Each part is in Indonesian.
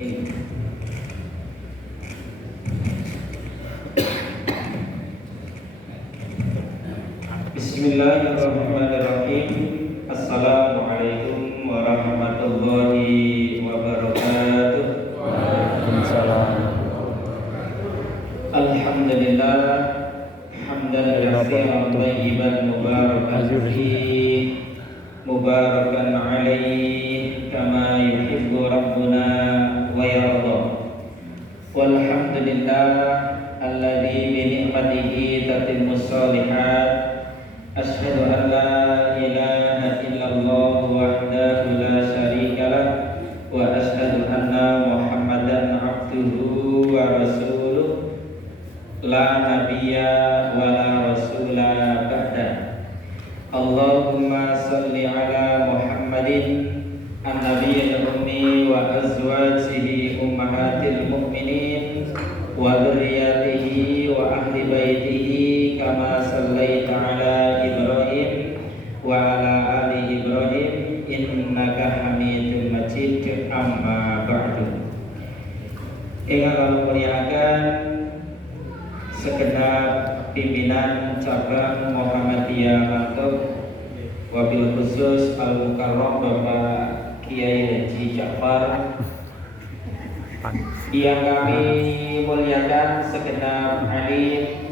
Ini. Bismillahirrahmanirrahim. Assalamualaikum warahmatullahi wabarakatuh. Waalaikumsalam. Alhamdulillah hamdan katsiran thayyiban mubarakan fihi mubarakan alaihi kama yuhibbu rabbuna wa yarda. Walhamdulillah alladzi bi ni'matihi tatimmus shalihat. Asyhadu an la ilaha illallah wahdahu la syarika lah wa asyhadu anna Muhammadan abduhu wa rasuluh la nabiyya wa la rasula ba'da. Allahumma salli ala Muhammadin an-nabiyil ummi wa azwajihi ummahatil mu'minin wa dzurriyyatihi wa ahli baitihi kama sallaita ala Ibrahim wa ala ali Ibrahim innaka Hamidum Majid. Amma ba'du. Ingkang muliakan segenap pimpinan cabang Muhammadiyah Mantuk, wabil khusus Al-Mukarram Bapak Kiai Haji Ja'far, yang kami muliakan segenap alim,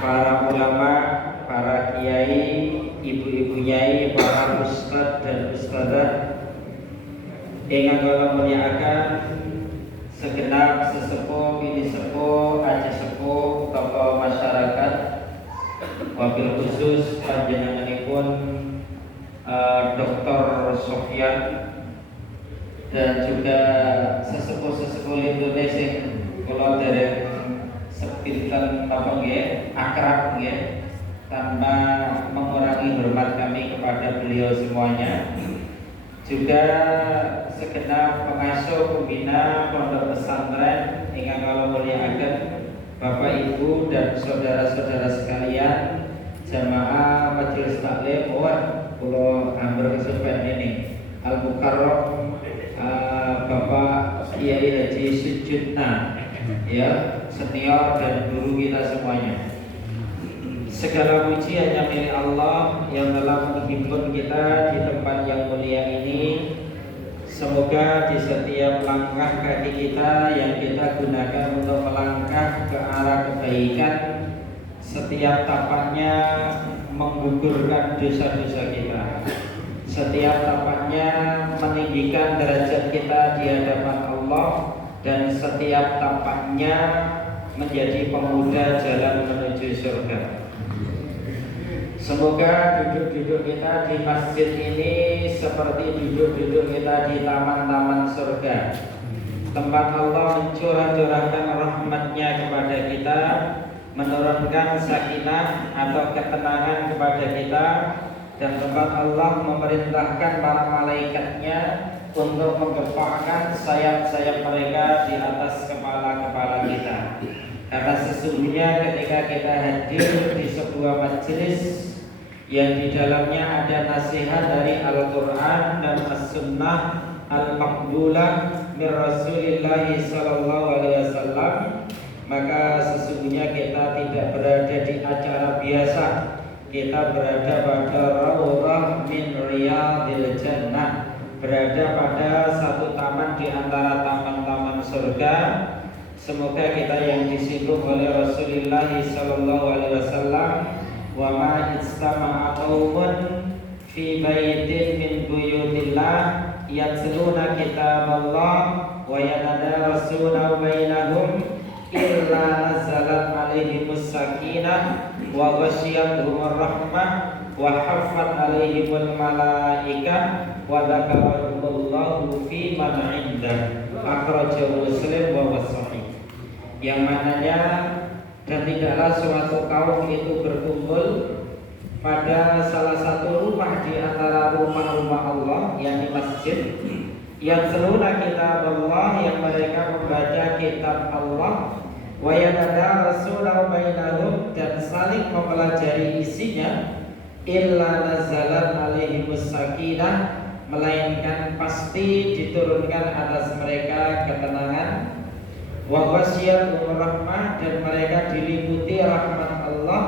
para ulama, para kiai, ibu-ibu nyai, para ustadz dan ustadzah, yang kami muliakan segenap sesepuh, bini sepuh, aji sepuh, tokoh masyarakat, wabil khusus panjenenganipun Dr. Sofyan, dan juga sesepuh-sesepuh Indonesia kula dereng sepinten napa nggih akrab nggih, tanpa mengurangi hormat kami kepada beliau semuanya. Juga segenap pengasuh pembina pondok pesantren ingkang kula mulyakaken Bapak Ibu dan saudara-saudara sekalian, jamaah majelis taklim, kula hampir kesupen ini Al-Mukarram Bapak Kiai Haji Sujudna, ya, senior dan guru kita semuanya. Segala puji hanya milik Allah yang telah menghimpun kita di tempat yang mulia ini. Semoga di setiap langkah kaki kita yang kita gunakan untuk melangkah ke arah kebaikan, setiap tapaknya menggugurkan dosa-dosa kita, setiap tapaknya meninggikan derajat kita di hadapan Allah, dan setiap tapaknya menjadi pemuda jalan menuju surga. Semoga duduk-duduk kita di masjid ini seperti duduk-duduk kita di taman-taman surga, tempat Allah mencurah-curahkan rahmatnya kepada kita, menurunkan sakinah atau ketenangan kepada kita, dan tempat Allah memerintahkan para malaikatnya untuk menggepakkan sayap-sayap mereka di atas kepala-kepala kita. Karena sesungguhnya ketika kita hadir di sebuah majelis yang di dalamnya ada nasihat dari Al-Quran dan As-Sunnah Al-Maqbulah min Rasulillah sallallahu alaihi wasallam, maka sesungguhnya kita tidak berada di acara biasa. Kita berada pada Raudhah min Riyadil Jannah, berada pada satu taman di antara taman-taman surga. Semoga kita yang disinggung oleh Rasulullah sallallahu alaihi wasallam, wa ma istama'a qaumun fi baitin min buyutillah yatluna kitaballah wa yatadarasuna bainahum illa nazalat alaihimus sakinah wa ghasyiyatuhumur rahmah wa haffat alaihimul malaikah wa dzakarahumullahu fi man 'indah. Akhrajahu Muslim wa sahih. Yang mananya dan tidaklah suatu kaum itu berkumpul pada salah satu rumah di antara rumah-rumah Allah, yakni masjid, yang seluna kitab Allah, yang mereka membaca kitab Allah, wa yatadarasuna bainahum, dan saling mempelajari isinya, illa nazalat alaihimus sakinah, melainkan pasti diturunkan atas mereka ketenangan, wa ghasyiyatuhum rahmah, dan mereka diliputi rahmat Allah,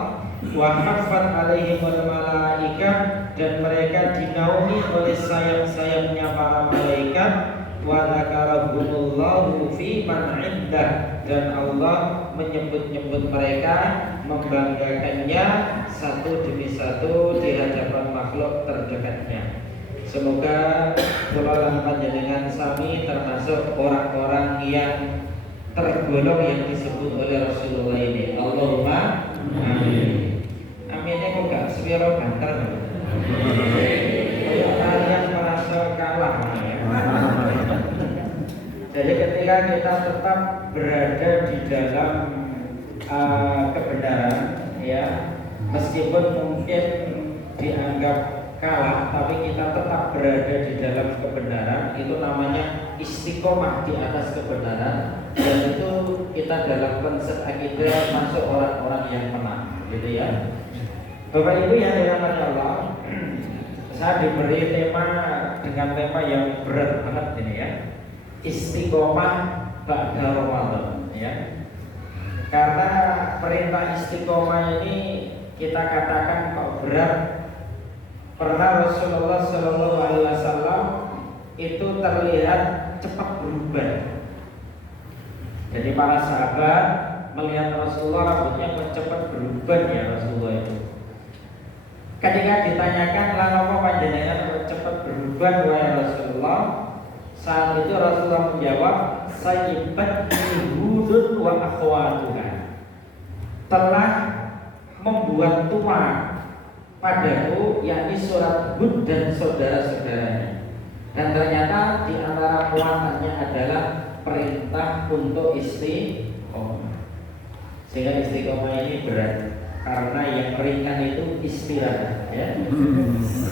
wa haffat alaihimul malaikah, dan mereka dinaungi oleh sayap-sayapnya para malaikat, wa dzakarahumullahu fi man 'indah, dan Allah menyebut-nyebut mereka, membanggakannya satu demi satu di hadapan makhluk terdekatnya. Semoga kula lan panjenengan sami termasuk orang-orang yang tergolong yang disebut oleh Rasulullah ini. Allahumma amin. Aminnya kok gak sepiro banter. Kayak kalian merasa kalah ya. Jadi ketika kita tetap berada di dalam kebenaran ya, meskipun mungkin dianggap kalah, tapi kita tetap berada di dalam kebenaran, itu namanya istiqomah di atas kebenaran. Dan itu kita dalam konsep akidah masuk orang-orang yang menang, gitu ya. Bapak Ibu yang dirahmati Allah, saya diberi tema dengan tema yang berat banget ini ya, istiqomah ba'da Ramadan ya. Karena perintah istiqomah ini kita katakan kok berat. Pernah Rasulullah SAW itu terlihat cepat berubah. Jadi para sahabat melihat Rasulullah rambutnya kok cepat berubah ya Rasulullah itu. Ketika ditanyakan kenapa panjenengan kok cepat berubah wahai Rasulullah, saat itu Rasulullah menjawab, sayyibat hudud wa akhwatuha, telah membuat tua padaku, yakni surat Hud dan saudara-saudaranya. Dan ternyata di antara muatannya adalah perintah untuk istiqomah. Sehingga istiqomah ini berat, karena yang ringan itu istirahat ya.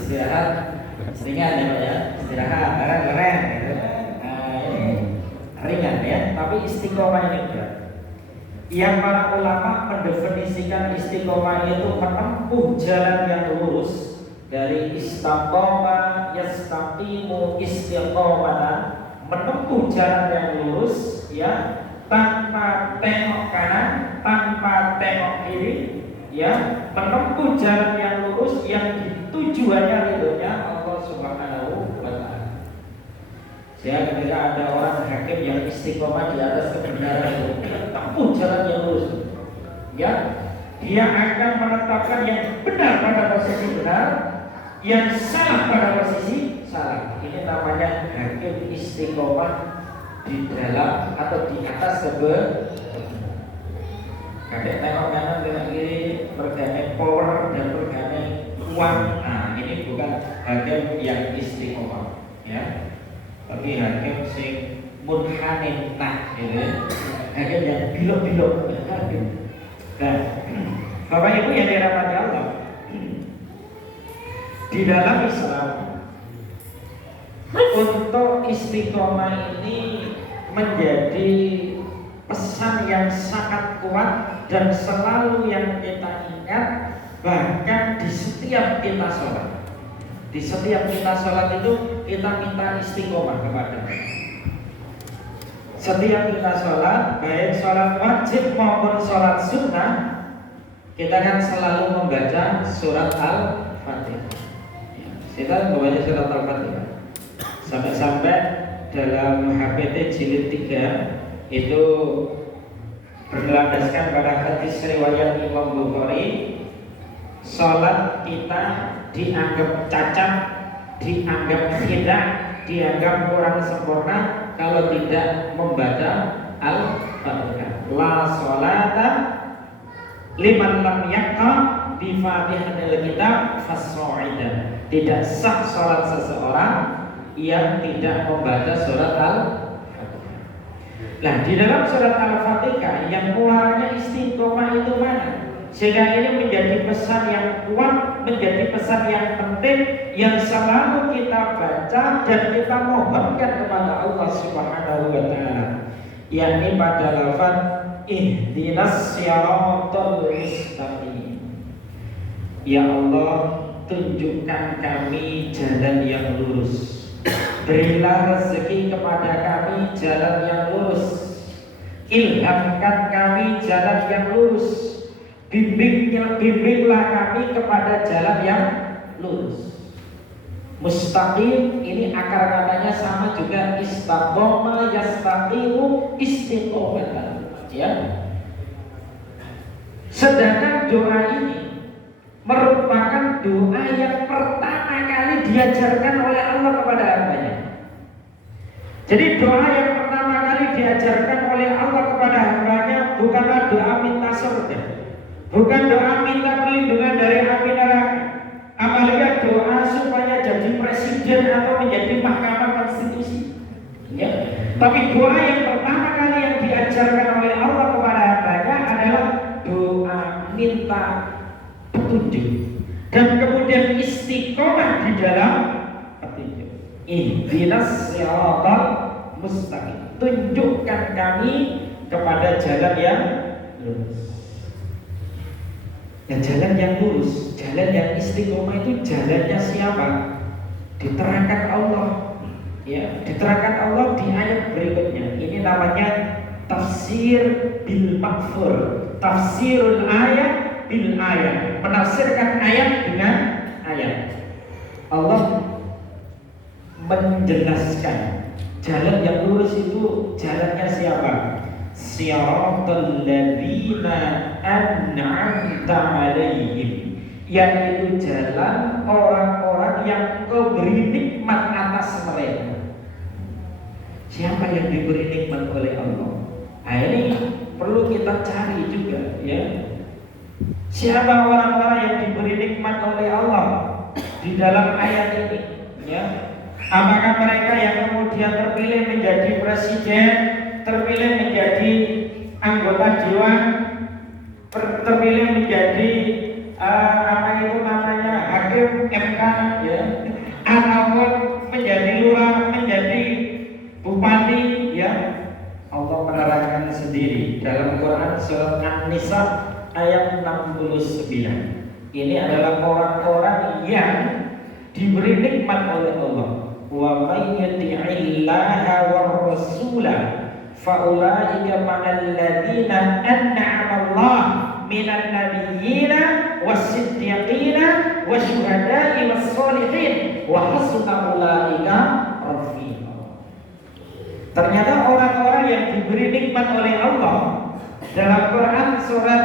Istirahat ringan ya Pak ya. Istirahat keren gitu. Nah, ini ringan ya, tapi istiqomah ini berat. Yang para ulama mendefinisikan istiqomah itu menempuh jalan yang lurus, dari istaqoma yastaqimu istiqomatan, menempuh jalan yang lurus ya, tanpa tengok kanan, tanpa tengok kiri ya, menempuh jalan yang lurus yang tujuannya ridhonya Allah Subhanahu wa ta'ala. Ya, ketika ada orang hakim yang istiqomah di atas kebenaran, tempuh jalan yang lurus, ya, dia akan menetapkan yang benar pada posisi benar, yang salah pada posisi salah. Ini namanya hakim istiqomah di dalam atau di atas kebenaran. Kadek tengok kanan tengok kiri, pergane power dan pergane uang. Nah, ini bukan hakim yang istiqomah, ya. Tapi hakim sing munhanin tak, gitu. Hakim yang bilok-bilok. Nah, Bapak Ibu yang dirahmati Allah, di dalam Islam untuk istiqomah ini menjadi pesan yang sangat kuat dan selalu yang kita ingat, bahkan di setiap kita sholat. Di setiap kita sholat itu kita minta istiqomah kepada Allah. Setiap kita sholat, baik sholat wajib maupun sholat sunnah, kita kan selalu membaca surat Al-Fatihah. Kita membaca surat Al-Fatihah. Sampai-sampai dalam HPT jilid 3 itu berlandaskan pada hadis riwayat Imam Bukhari, sholat kita dianggap cacat, dianggap tidak, dianggap kurang sempurna kalau tidak membaca Al-Fatihah. La sholata liman lam yaqra bi Fatihatil kitab fas'ida. Tidak sah sholat seseorang yang tidak membaca surat Al-Fatihah. Nah, di dalam surat Al-Fatihah yang muaranya istiqomah itu mana? Sehingga ini menjadi pesan yang kuat, menjadi pesan yang penting yang selalu kita baca dan kita mohonkan kepada Allah Subhanahu wa ta'ala, yakni pada lafaz ihdinas siratal mustaqim. Ya Allah, tunjukkan kami jalan yang lurus. Berilah rezeki kepada kami jalan yang lurus. Ilhamkan kami jalan yang lurus. Bimbinglah kami kepada jalan yang lurus. Mustaqim ini akar katanya sama juga, istaqoma yastaqimu istiqomatan, ya. Sedangkan doa ini merupakan doa yang pertama kali diajarkan oleh Allah kepada hambanya. Jadi doa yang pertama kali diajarkan oleh Allah kepada hambanya bukanlah doa minta surga, bukan doa minta perlindungan dari api neraka, apalagi doa supaya jadi presiden atau menjadi mahkamah konstitusi, ya. Tapi doa yang pertama kali yang diajarkan oleh Allah kepada hambanya adalah doa minta petunjuk, dan kemudian istiqomah di dalam petunjuk. Ihdinas siratal mustaqim, tunjukkan kami kepada jalan yang lurus. Ya, jalan yang lurus, jalan yang istiqomah itu jalannya siapa? Diterangkan Allah, ya, diterangkan Allah di ayat berikutnya. Ini namanya tafsir bil makfur, tafsirul ayat bil ayat, menafsirkan ayat dengan ayat. Allah menjelaskan jalan yang lurus itu jalannya siapa? Siratal ladzina an'amta 'alaihim, yaitu jalan orang-orang yang Engkau beri nikmat atas mereka. Siapa yang diberi nikmat oleh Allah? Nah, ini perlu kita cari juga, ya. Siapa orang-orang yang diberi nikmat oleh Allah di dalam ayat ini, ya? Apakah mereka yang kemudian terpilih menjadi presiden, terpilih menjadi anggota dewan, terpilih menjadi hakim MK, ya, ataupun menjadi lurah, menjadi bupati, ya? Allah menerangkan sendiri dalam Quran surat An-Nisa ayat 69. Ini adalah orang-orang yang diberi nikmat oleh Allah. Wa may yuti'illaha war rasula fa ulaika ma'al ladzina an'ama Allah minan nabiyyina was-siddiqina wasyuhada'i was-sholihin wa hasuna ulaika rafiqa. Ternyata orang-orang yang diberi nikmat oleh Allah dalam Quran surat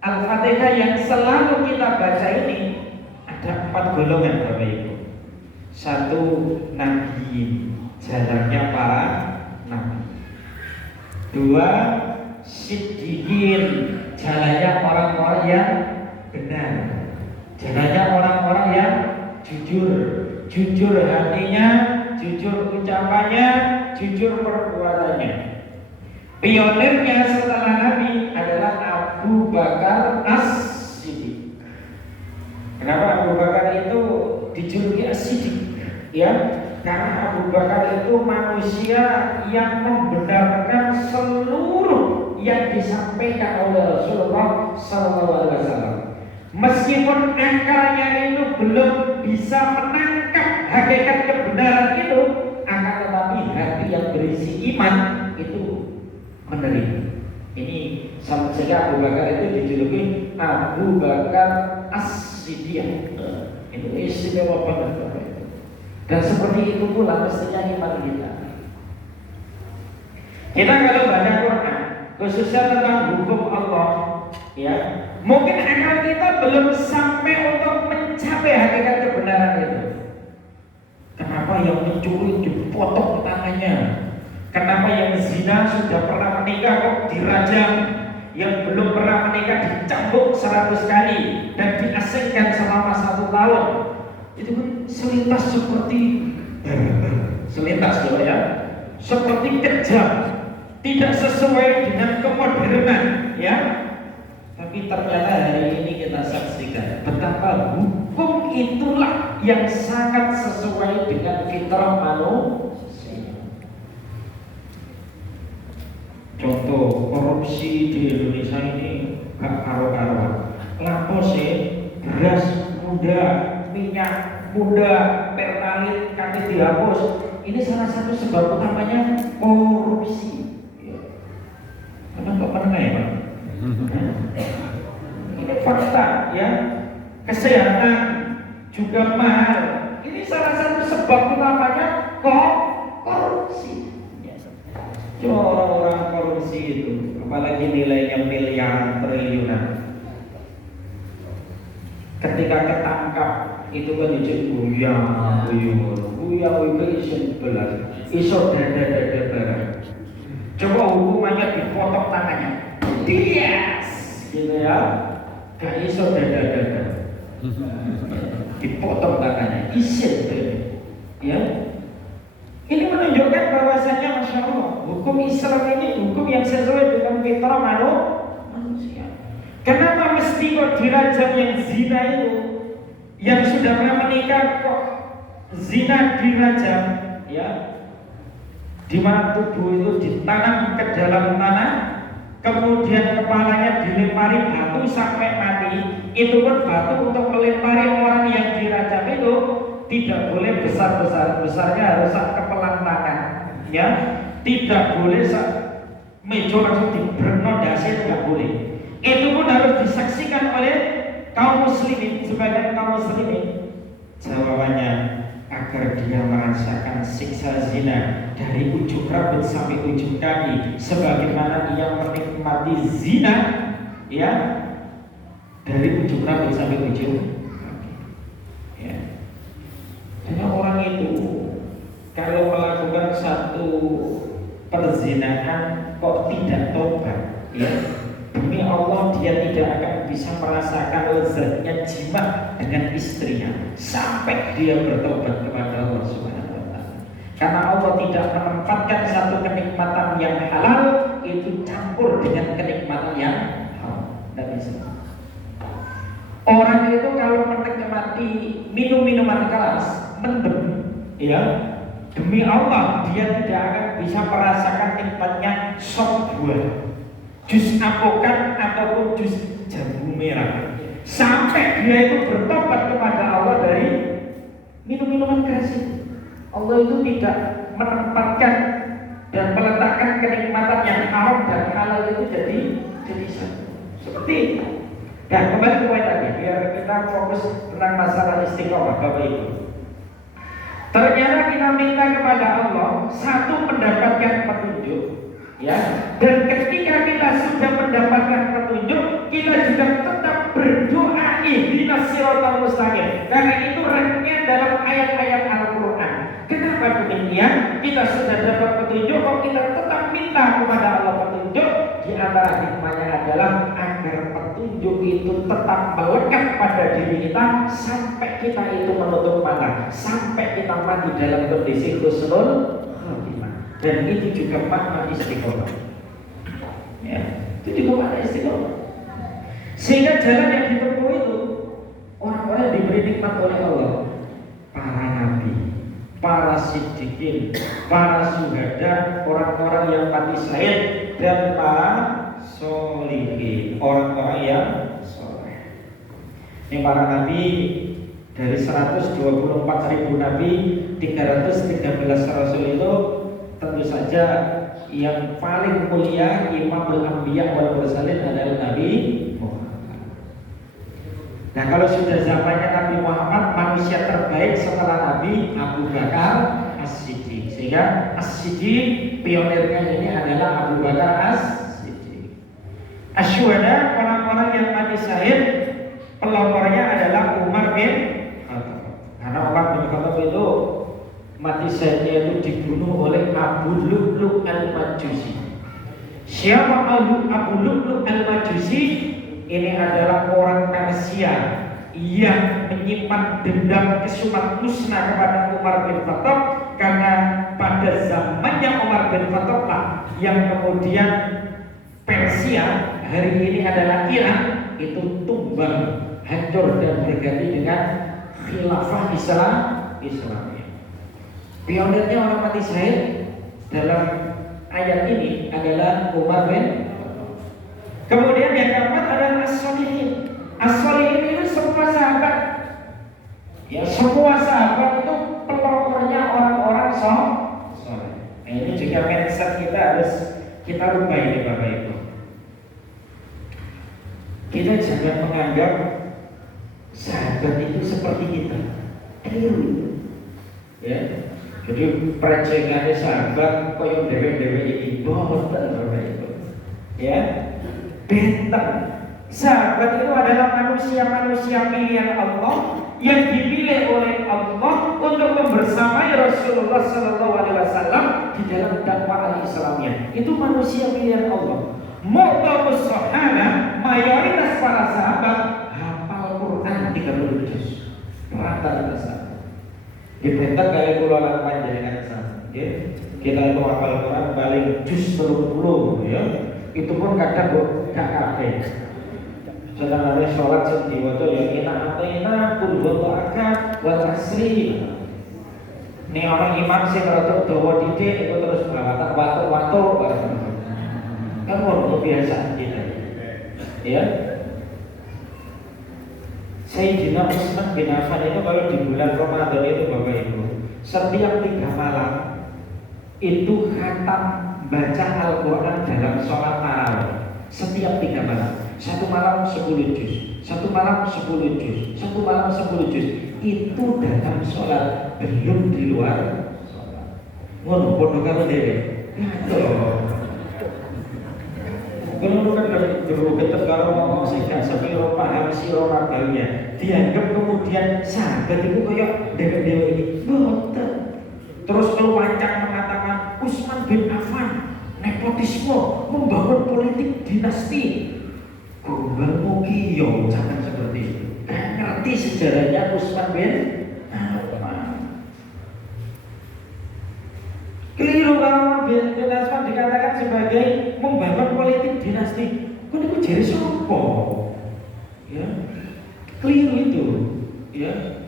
Al-Fatihah yang selalu kita baca ini ada 4 golongan, Bapak Ibu. 1, nabi, jalannya para nabi. 2, siddiqin, jalannya orang-orang yang benar, jalannya orang-orang yang jujur hatinya, jujur ucapannya, jujur perbuatannya. Pionirnya setelah Nabi adalah Abu Bakar As-Siddiq. Kenapa Abu Bakar itu dijuluki As-Siddiq? Ya, karena Abu Bakar itu manusia yang membenarkan seluruh yang disampaikan oleh Rasulullah SAW. Meskipun akalnya itu belum bisa menangkap hakikat kebenaran itu, akan tetapi hati yang berisi iman itu menerima. Ini sehingga Abu Bakar itu dijuluki Abu Bakar As-Siddiq. Itu istimewa banget. Dan seperti itu pula mestinya iman kita. Kita kalau baca Quran, khususnya tentang hukum Allah, ya, mungkin akal kita belum sampai untuk mencapai hakikat kebenaran itu. Kenapa yang mencuri dipotong tangannya? Kenapa yang zina sudah pernah menikah kok dirajam? Yang belum pernah menikah dicambuk 100 kali dan diasingkan selama 1 tahun. Itu kan selintas seperti selintas loh, ya, seperti kejam, tidak sesuai dengan kemodernan, ya. Tapi ternyata hari ini kita saksikan betapa hukum itulah yang sangat sesuai dengan fitrah manusia. Contoh korupsi di Indonesia ini gak karo-karuan. Lapo sih beras muda, minyak muda, pertalite kami dihapus. Ini salah satu sebab utamanya korupsi. Apa nggak pernah ya Pak? Ini fakta ya. Kesehatan juga mahal. Ini salah satu sebab utamanya korupsi. Cuma orang-orang korupsi itu, apalagi nilainya miliaran triliunan. Ketika ketangkap itu kan buyang itu iso belas, iso dada barang. Coba hukumannya dipotong tangannya, yes, gitu ya, gak iso dada. Dipotong tangannya, isin ya. Ini menunjukkan bahwasanya Masya Allah, hukum Islam ini hukum yang sesuai dengan fitrah manusia. Kenapa mesti kok dirajam yang zina itu, yang sudah pernah menikah kok zina dirajam, ya? Di mana tubuh itu ditanam ke dalam tanah, kemudian kepalanya dilempari batu sampai mati. Itu pun batu untuk melempari orang yang dirajam itu tidak boleh besarnya harus sak kepelan tangan, ya. Tidak boleh sak meja langsung dibreno dasi, tidak boleh. Itu pun harus disaksikan oleh kaum muslimin, sebagian kaum muslimin. Jawabannya agar dia merasakan siksa zina dari ujung rambut sampai ujung kaki, sebagaimana ia menikmati zina, ya, dari ujung rambut sampai ujung kaki, ya. Karena orang itu kalau melakukan satu perzinahan kok tidak tobat, ya, demi Allah dia tidak akan bisa merasakan lezatnya jima dengan istrinya sampai dia bertobat kepada Allah Subhanahu wa taala. Karena Allah tidak menempatkan satu kenikmatan yang halal itu campur dengan kenikmatan yang haram. Tidak bisa. Orang itu kalau menikmati minum-minuman keras, mendem, ya, demi Allah dia tidak akan bisa merasakan nikmatnya sop buah, jus apokat ataupun jus jambu merah, sampai dia itu bertobat kepada Allah dari minum-minuman keras itu. Allah itu tidak menempatkan dan meletakkan kenikmatan yang haram dan halal itu jadi satu. Seperti itu. Dan kembali ke poin tadi, biar kita fokus tentang masalah istiqomah, Bapak Ibu. Ternyata kita minta kepada Allah satu mendapatkan petunjuk, ya. Dan ketika kita sudah mendapatkan petunjuk, kita juga tetap berdoa ihdinas siratal mustaqim. Karena itu ranknya dalam ayat-ayat Al-Qur'an. Kenapa demikian? Kita sudah dapat petunjuk, kok kita tetap minta kepada Allah petunjuk? Di antara hikmahnya adalah agar petunjuk itu tetap melekat pada diri kita sampai kita itu menutup mata, sampai kita mati dalam kondisi husnul khatimah. Dan itu juga makna istiqomah, ya, itu juga makna istiqomah. Sehingga jalan yang ditempuh itu orang-orang yang diberi nikmat oleh Allah, para nabi, para siddiqin, para syuhada, orang-orang yang mati syahid, dan para sholihin, orang-orang yang soleh. Ini para nabi dari 124.000 nabi, 313 rasul itu tentu saja yang paling mulia Imamul Anbiya wal Mursalin adalah Nabi Muhammad. Nah, kalau sudah zamannya Nabi Muhammad, manusia terbaik setelah Nabi Abu Bakar As-Siddiq. Sehingga As-Siddiq pionirnya ini adalah Abu Bakar As-Siddiq. Asyuhada, orang-orang yang mati syahid, pelopornya adalah Umar bin Khattab. Karena Umar bin Khattab itu mati syahidnya itu dibunuh oleh Abu Lu'lu' al-Majusi. Siapa Abu Lu'lu' al-Majusi? Ini adalah orang Persia yang menyimpan dendam kesumat musnah kepada Umar bin Khattab, karena pada zamannya Umar bin Khattab lah yang kemudian Persia, hari ini adalah Iran, itu tumbang, hancur dan berganti dengan khilafah Islamiyah. Pionirnya orang mati syahid dalam ayat ini adalah Umar bin Khattab. Kemudian yang keempat adalah as-sholihin. As-sholihin itu semua sahabat Ya, semua sahabat itu pelopornya orang-orang soleh. Nah, ini juga mindset kita harus kita rubah ini Bapak Ibu. Kita jangan menganggap sahabat itu seperti kita. Keliru. Ya. Jadi prejengannya sahabat koyo dewe-dewe ini boten Bapak Ibu. Ya. Benteng. Sahabat itu adalah manusia-manusia pilihan Allah yang dipilih oleh Allah untuk membersamai Rasulullah SAW di dalam dakwah al-Islamiyah. Itu manusia pilihan Allah. Mu'tamus sahaba, mayoritas para sahabat hafal Quran 30 juz. Rata-rata sahabat. Dibentang kali kula lan panjenengan sana. Kita itu hafal Quran paling juz 30 ya. Itu pun kadang gak kabeh. Sedang ada sholat sendiri waktu yang ina kulhu akad wal asri. Ini orang imam sih kalau dawa didik itu terus berawatan waktu kan luar biasa kita. Ya. Sayyidina Utsman bin Affan itu kalau di bulan Ramadan itu Bapak Ibu, setiap 3 malam itu khatam baca Al-Quran dalam sholat tarawih. Setiap 3 malam. Satu malam 10 juz, satu malam 10 juz, satu malam 10 juz. Itu dalam sholat, belum di luar sholat. Ngono podo karo dhewe. Kalau kan dulu ketep karo ngomong sing gak sampai ora paham sira rabalnya. Dianggap kemudian sahabat itu kayak dhewe-dhewe ini. Boten. Terus keluancang mengatakan Utsman bin Affan nepotisme membangun politik dinasti. Gombal mukiyo, jangan seperti itu. Kan ngerti sejarahnya Utsman bin Affan. Keliru kalau bin Affan dikatakan sebagai membangun politik dinasti. Kok itu jadi sopo? Ya, keliru itu. Ya.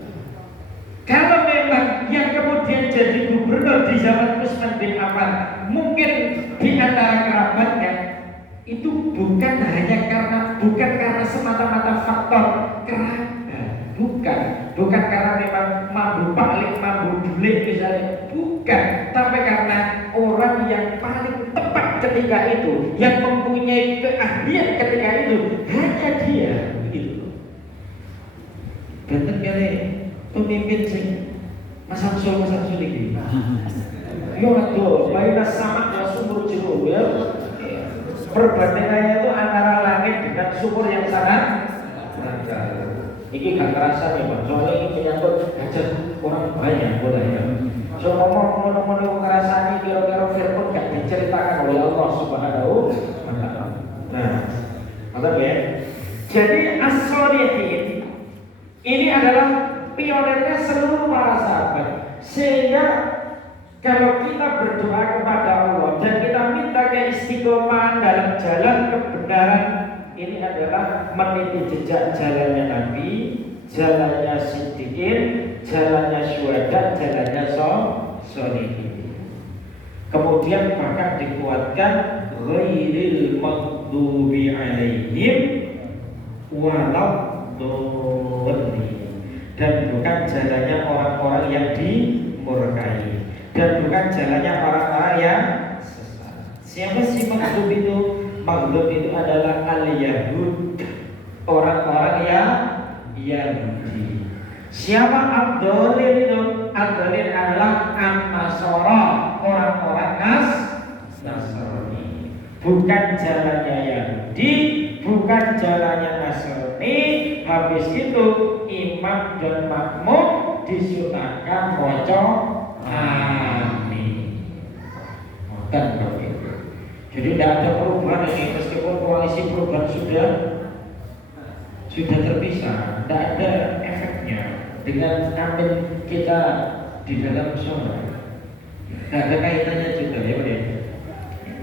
Kalau memang yang kemudian jadi gubernur di zaman Utsman bin Affan mungkin di antara kerabatnya itu bukan karena semata-mata faktor kerabat, bukan karena memang mampu paling mampu bulik misalnya, bukan, tapi karena orang yang paling tepat ketika itu, yang mempunyai keahlian ketika itu hanya dia, begitu. Dan kali pemimpin sing masang-sul ini. Yo aduh, baina sama wa sumur jeruk ya. Perbandingannya itu antara langit dengan sumur yang sangat beragam. Ini gak terasa nih Pak, soalnya ini menyangkut hajat orang banyak boleh ya. So ngomong ngerasani kira-kira firman gak diceritakan oleh Allah Subhanahu wa Ta'ala. Nah, mantap ya. Jadi as-sholihin ini adalah pionirnya seluruh para sahabat. Sehingga kalau kita berdoa kepada Allah dan kita minta keistiqomahan dalam jalan kebenaran, ini adalah meniti jejak jalannya Nabi, jalannya Siddiqin, jalannya Syuhada, jalannya Sholihin. Kemudian bahkan dikuatkan ghairil maghdubi alaihim waladdallin, dan bukan jalannya orang-orang yang dimurkai, dan bukan jalannya orang-orang yang sesat. Siapa sih maghdub itu? Maghdub itu adalah al-Yahud, orang-orang yang Yahudi. Siapa ad-dhalin itu? Ad-dhalin adalah an-Nasara, orang-orang Nasrani. Bukan jalannya Yahudi, bukan jalannya Nasrani. Habis itu imam dan makmum disunahkan maca amin. Bukan begitu. Jadi tidak ada perubahan ini, meskipun koalisi perubahan sudah terpisah, tidak ada efeknya dengan amin kita di dalam sholat. Tidak ada kaitannya juga ya Pak.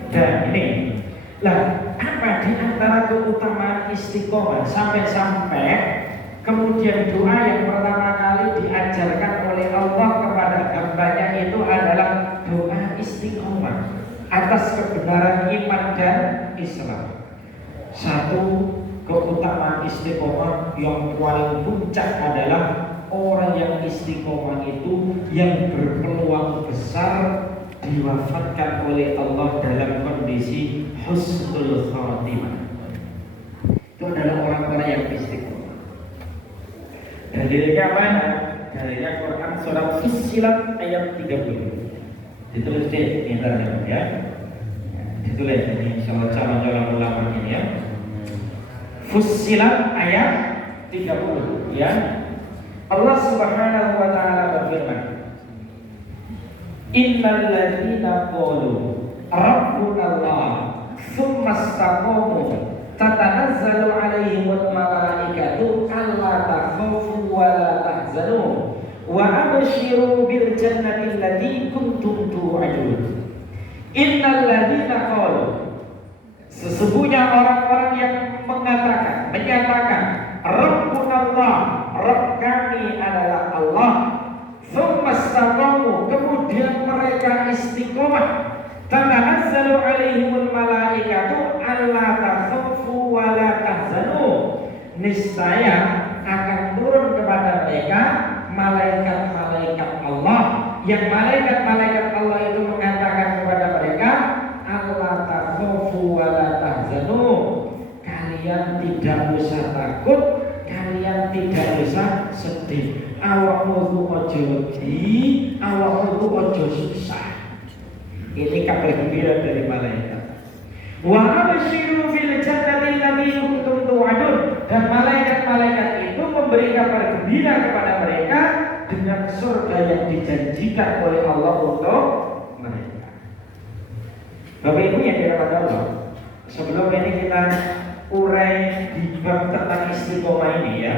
Dan ini lah apa di antara keutamaan istiqomah sampai kemudian doa yang pertama kali diajarkan oleh Allah kepada hambanya itu adalah doa istiqomah atas kebenaran iman dan Islam. Satu keutamaan istiqomah yang paling puncak adalah orang yang istiqomah itu yang berpeluang besar diwafatkan oleh Allah dalam kondisi husnul khatimah. Itu adalah orang-orang yang istiqomah. Dalilnya mana? Dalilnya Quran surah Fussilat ayat 30. Ditulis di internet ya. Ditulis ini salah calon ulama ini ya. Fussilat ayat 30 ya. Allah Subhanahu wa taala berfirman, Innal ladzina qalu rabbuna Allah tsumma istaqamu tatanazzalu 'alaihimul malaikatu alla takhafu wa la tahzanu wa abshiru bil jannati allati kuntum tu'adun. Innal ladzina qalu, sesungguhnya orang-orang yang menyatakan Rabbuna Allah, Rabb kami adalah Allah. Tsumma istaqamu, kemudian mereka istiqomah. Tanazzalu 'alaihimul malaikatu alla takhafu wa la tahzanu. Niscaya akan turun kepada mereka malaikat-malaikat Allah, yang malaikat-malaikat Allah itu mengatakan kepada mereka alla takhafu wa la tahzanu. Kalian tidak usah takut, kalian tidak usah sedih. Awakmu itu ojo wedi, awakmu itu ojo susah. Ini kabar gembira dari malaikat. Wa abshiru fil jannati allati kuntum tu'adun. Dan malaikat-malaikat itu memberi kabar gembira kepada mereka dengan surga yang dijanjikan oleh Allah untuk mereka. Bapak Ibu yang dirahmati Allah, sebelum ini kita urai di bab tentang istiqomah ini ya,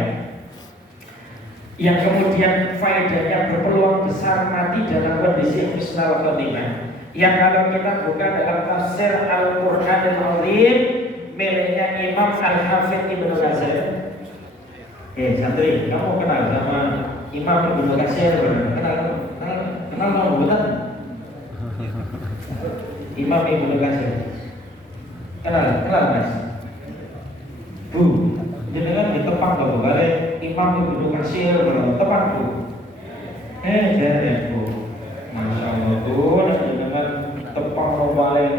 yang kemudian faedahnya berpeluang besar mati dalam kondisi husnul khotimah. Yang kalau kita buka dalam tafsir Al-Qur'an Al-Azim miliknya Imam Al-Hafidz Ibnu Katsir. Santri, kamu kenal sama Imam Ibnu Katsir? Kenal bukan? Imam Ibnu Katsir. Kenal Mas? Bu, jenengan ditepang kalau boleh Imam Ibnu Katsir bertepang Bu. Dari Bu, Masya Allah Bu, jenengan tepang paling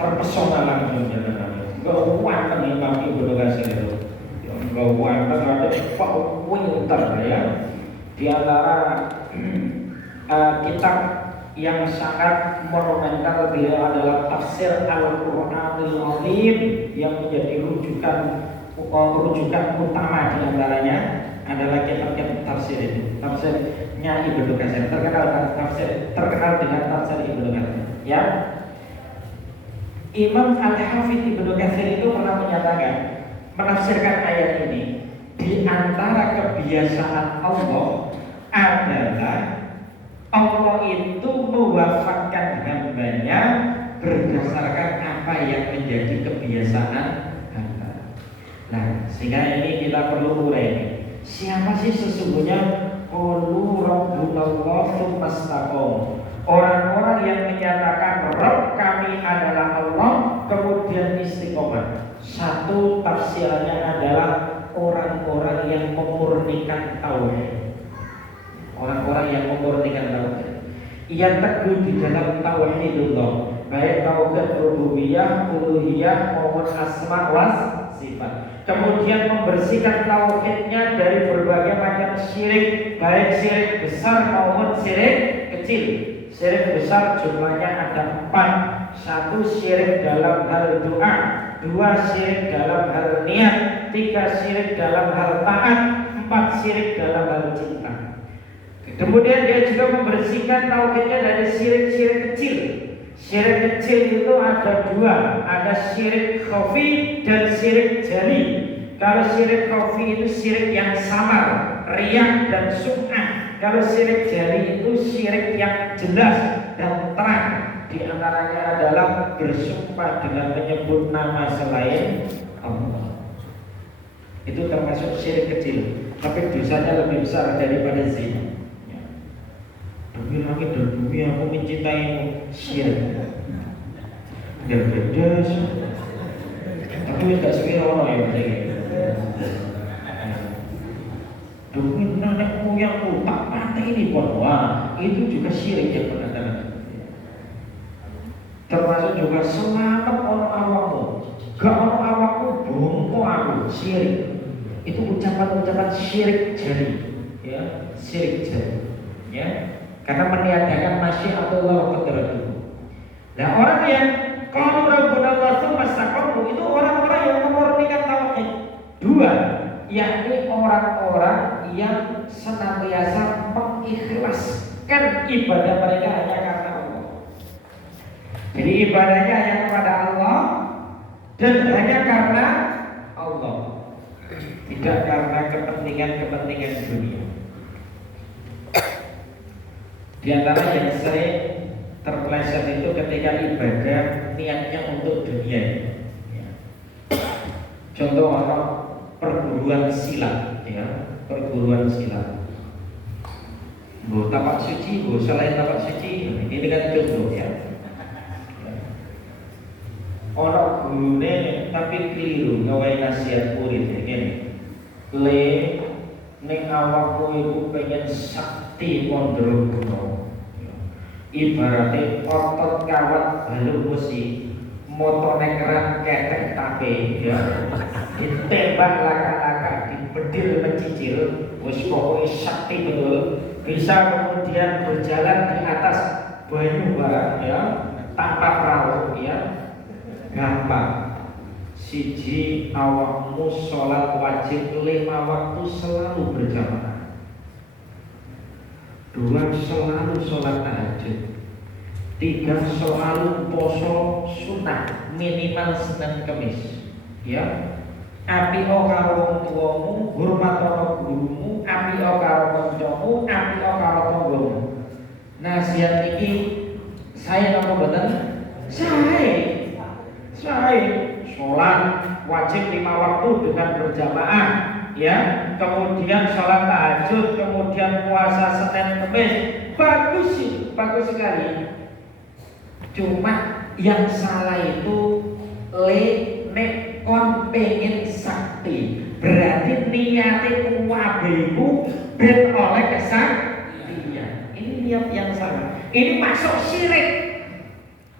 terpesona langsung jenengan. Gak wanteng Imam Ibnu Katsir itu. Gak wanteng ada Pak Winter ya. Di antara kitab yang sangat monumental beliau adalah tafsir Al-Qur'anil Azim yang menjadi rujukan utama diantaranya adalah kitab-kitab tafsir ini. Tafsirnya Ibnu Katsir terkenal dengan tafsir Ibnu Katsir. Ya, Imam Al-Hafidz Ibnu Katsir itu pernah menyatakan, menafsirkan ayat ini, di antara kebiasaan Allah adalah Allah itu mewafatkan hambanya berdasarkan apa yang menjadi kebiasaan hamba. Nah, sehingga ini kita perlu urai. Siapa sih sesungguhnya qalu rabbunallah tsumma istaqamu? Orang-orang yang menyatakan Rabb kami adalah Allah kemudian istiqomah. Satu tafsirannya adalah orang-orang yang memurnikan tauhid. Orang-orang yang memurnikan tauhid, ia teguh di dalam tauhidullah, baik tauhid rububiyah, uluhiyah maupun asma wa sifat. Kemudian membersihkan tauhidnya dari berbagai macam syirik, baik syirik besar maupun syirik kecil. Syirik besar jumlahnya ada 4. 1 syirik dalam hal doa, 2 syirik dalam hal niat, 3 syirik dalam hal taat, 4 syirik dalam hal cinta. Kemudian dia juga membersihkan tauhidnya dari syirik-syirik kecil. Syirik kecil itu ada 2, ada syirik khafi dan syirik jali. Kalau syirik khafi itu syirik yang samar, riya dan sum'ah. Kalau syirik jali itu syirik yang jelas dan terang. Di antaranya adalah bersumpah dengan menyebut nama selain Allah. Itu termasuk syirik kecil, tapi dosanya lebih besar daripada zina. Demi langit dan bumi aku mencintaimu, syirik. Dan beda, tapi tidak semua orang yang begini. demi nenek moyangku tak mati ini pun, wah itu juga syirik yang benar-benar. Termasuk juga selamat ono awakmu, gak ono awakmu bongko aku, syirik. Itu ucapan-ucapan syirik jari, ya syirik jari, ya karena meniadakan masyiatullah wa qudratuh. Nah orang yang qalu rabbuna Allah tsumma istaqamu itu orang-orang yang memurnikan tauhid. Dua, yakni orang-orang yang senantiasa mengikhlaskan ibadah mereka hanya karena Allah. Jadi ibadahnya hanya kepada Allah dan hanya karena Allah, tidak karena kepentingan-kepentingan dunia. Di antara yang sering terpeleset itu ketika ibadah niatnya untuk dunia. Contoh orang perguruan silat, ya perguruan silat. Bu tapak suci, bu selain tapak suci, ini kan contoh ya. Orang gurune tapi keliru gawe nasihat murid ini. Le ning awakmu iku pengen sakti mondro-mondro. Ibaratnya otot kawat balung besi, motone keran ketek tape, ya. Ditembak laka-laka, dibedil mencicil, wis pokoknya sakti betul. Bisa kemudian berjalan di atas banyu bara, ya, tanpa perahu, ya. Gampang. Siji awakmu sholat wajib 5 waktu selalu berjamaah. 2 selalu sholat tahajud. 3 selalu poso sunnah minimal Senin Kamis. Ya. Apio karo wong tuamu, hormat karo gurumu, apio karo kancamu, apio karo tanggamu. Nasihat iki saya napa mboten? Saya sholat wajib 5 waktu dengan berjamaah, ya. Kemudian sholat tahajud, kemudian puasa Senin Kamis, bagus sih, bagus sekali. Cuma yang salah itu nek kon pengen sakti, berarti niate kuwabeku ben oleh kesaktian. Ini niat yang salah. Ini masuk syirik.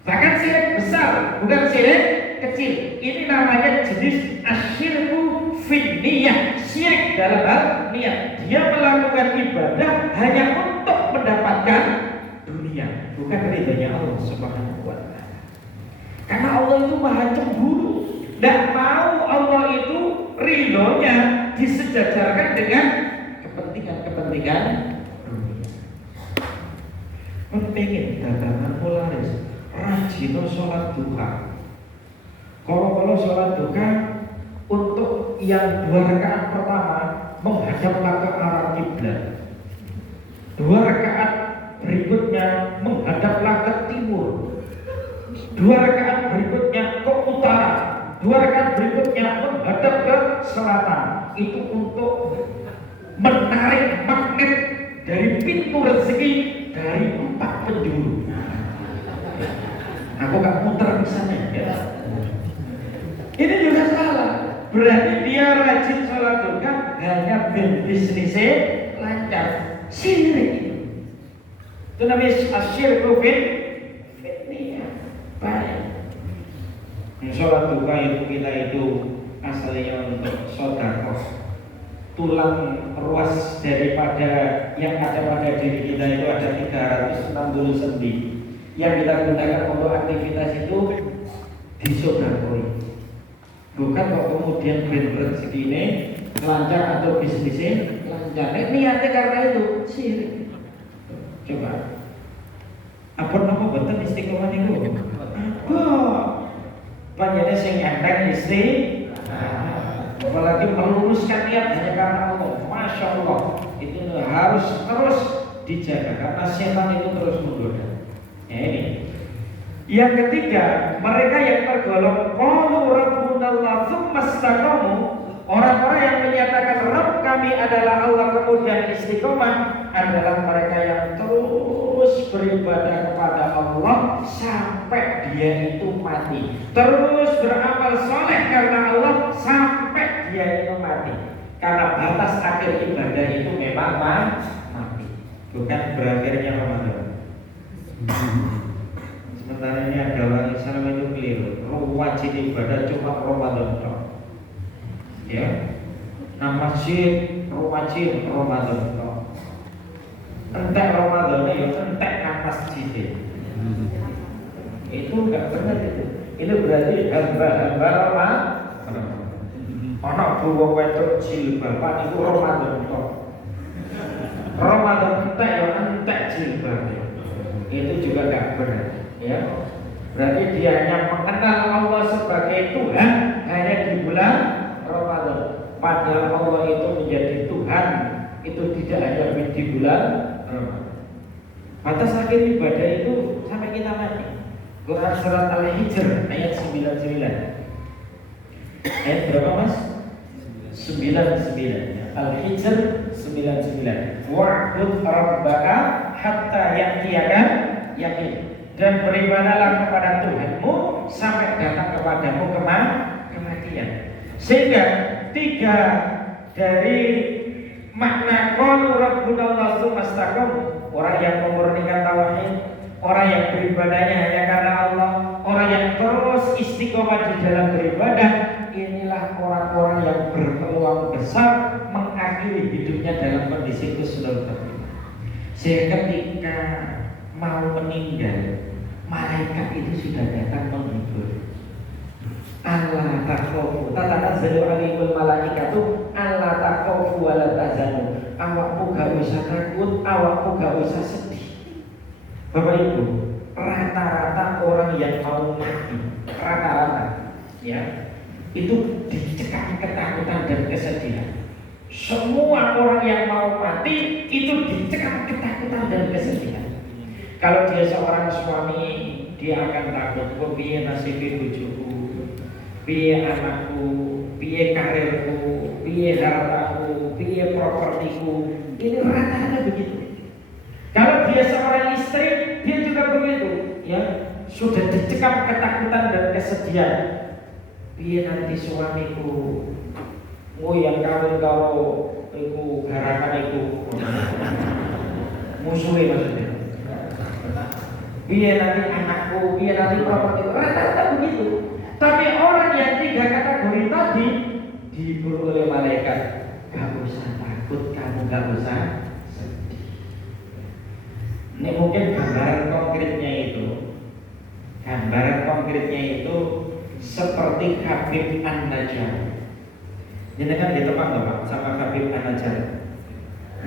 Bahkan syirik besar, bukan syirik kecil. Ini namanya jenis asyirku fin niyah, syirik dalam hal niat. Dia melakukan ibadah hanya untuk mendapatkan dunia, bukan ridhonya Allah Subhanahu wa ta'ala. Karena Allah itu maha cemburu. Tidak mau Allah itu ridhonya disejajarkan dengan kepentingan dunia. Pengen dagangan polaris, rajin sholat duha. Kalau sholat duha untuk yang 2 rakaat pertama menghadaplah ke arah kiblat. 2 rakaat berikutnya menghadaplah ke timur. 2 rakaat berikutnya ke utara. 2 rakaat berikutnya menghadap ke selatan. Itu untuk menarik magnet dari pintu rezeki dari 4 penjuru. Aku gak muter ke sana, ya. Ini juga salah. Berarti dia rajin sholat duha hanya bisnisnya lancar. Syirik. Itu namanya asyirku fin niyah. Baik. Sholat duha itu kita itu asalnya untuk sedekah. Tulang ruas daripada yang ada pada diri kita itu ada 360 sendi. Yang kita gunakan untuk aktivitas itu disedekahkan. Bukan kok kemudian rezeki ini lancar atau bisnisnya lancar. Niatnya karena itu syirik. Coba. Apa nama betul istiqomah itu? Apa? Panjangnya sing enteng apalagi meluruskan niat hanya karena Allah. Masya Allah. Itu harus terus dijaga karena setan itu terus menggoda. Ya ini. Yang ketiga, mereka yang tergolong qalu rabbuna Allah tsumma istaqamu, orang-orang yang menyatakan Rabb kami adalah Allah kemudian istiqomah adalah mereka yang terus beribadah kepada Allah sampai dia itu mati. Terus beramal soleh karena Allah sampai dia itu mati. Karena batas akhir ibadah itu memang mati, bukan berakhirnya Ramadan. Sementara ini ada orang Islam itu keliru. Wajib ibadah cuma Ramadan toh. Ya, nama masjid wajib Ramadan toh. Entek Ramadan ya entek nang masjid. Itu enggak benar itu. Itu berarti hamba-hamba Ramadan. Anak buah wedok jilbaban itu Ramadan toh. Ramadan entek ya entek jilbabnya. Itu juga enggak benar. Ya, berarti dia hanya mengenal Allah sebagai Tuhan hanya di bulan Ramadan. Padahal Allah itu menjadi Tuhan itu tidak hanya di bulan Ramadan. Batas akhir ibadah itu sampai kita mati. Quran surat Al-Hijr ayat 99. Ayat berapa mas? 99. Al-Hijr 99. Wa'bud rabbaka hatta ya'tiyaka yakin. Dan beribadahlah kepada Tuhanmu sampai datang kepadamu kematian. Sehingga tiga dari makna qalu rabbunallahu tsumastaqam, orang yang memurnikan tauhid, orang yang beribadahnya hanya karena Allah, orang yang terus istiqomah di dalam beribadah, inilah orang-orang yang berpeluang besar mengakhiri hidupnya dalam kondisi husnul khotimah. Sehingga ketika mau meninggal, malaikat itu sudah datang menghibur. Allah takhofu, tatanazzalu alaihimul malaikatu alla takhofu wa la tahzanu. Awakmu gak usah takut, awakmu gak usah sedih. Bapak Ibu, rata-rata orang yang mau mati, rata-rata ya, itu dicekam ketakutan dan kesedihan. Semua orang yang mau mati itu dicekam ketakutan dan kesedihan. Kalau dia seorang suami, dia akan takut, kok piye nasibnya bojoku, piye anakku, piye karirku, piye hartaku, piye propertiku. Ini rata-rata begitu. Kalau dia seorang istri, dia juga begitu, ya. Sudah dicekam ketakutan dan kesedihan. Piye nanti suamiku, yang kawin karo iku garakan iku. Musuhnya maksudnya. Biar nanti anakku, biar nanti properti, rata-rata begitu. Tapi orang yang tiga kategori tadi dihibur oleh malaikat. Gak usah takut, kamu gak usah sedih. Ini mungkin gambaran konkretnya itu. Gambaran konkretnya itu seperti Habib An-Najjar. Jadi kan ditebak Pak sama Habib An-Najjar.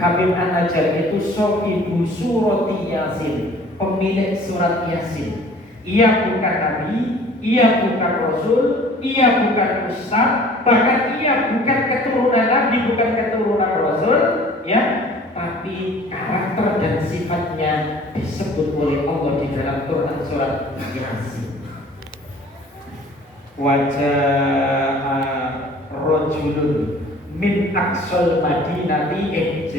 Habib An-Najjar itu sohibu surati Yasin, pemilik surat Yasin. Ia bukan nabi, ia bukan rasul, ia bukan ustaz, bahkan ia bukan keturunan nabi, bukan keturunan rasul, ya. Tapi karakter dan sifatnya disebut oleh Allah di dalam Quran surat Yasin. Wajah rojulun min aqsal madinati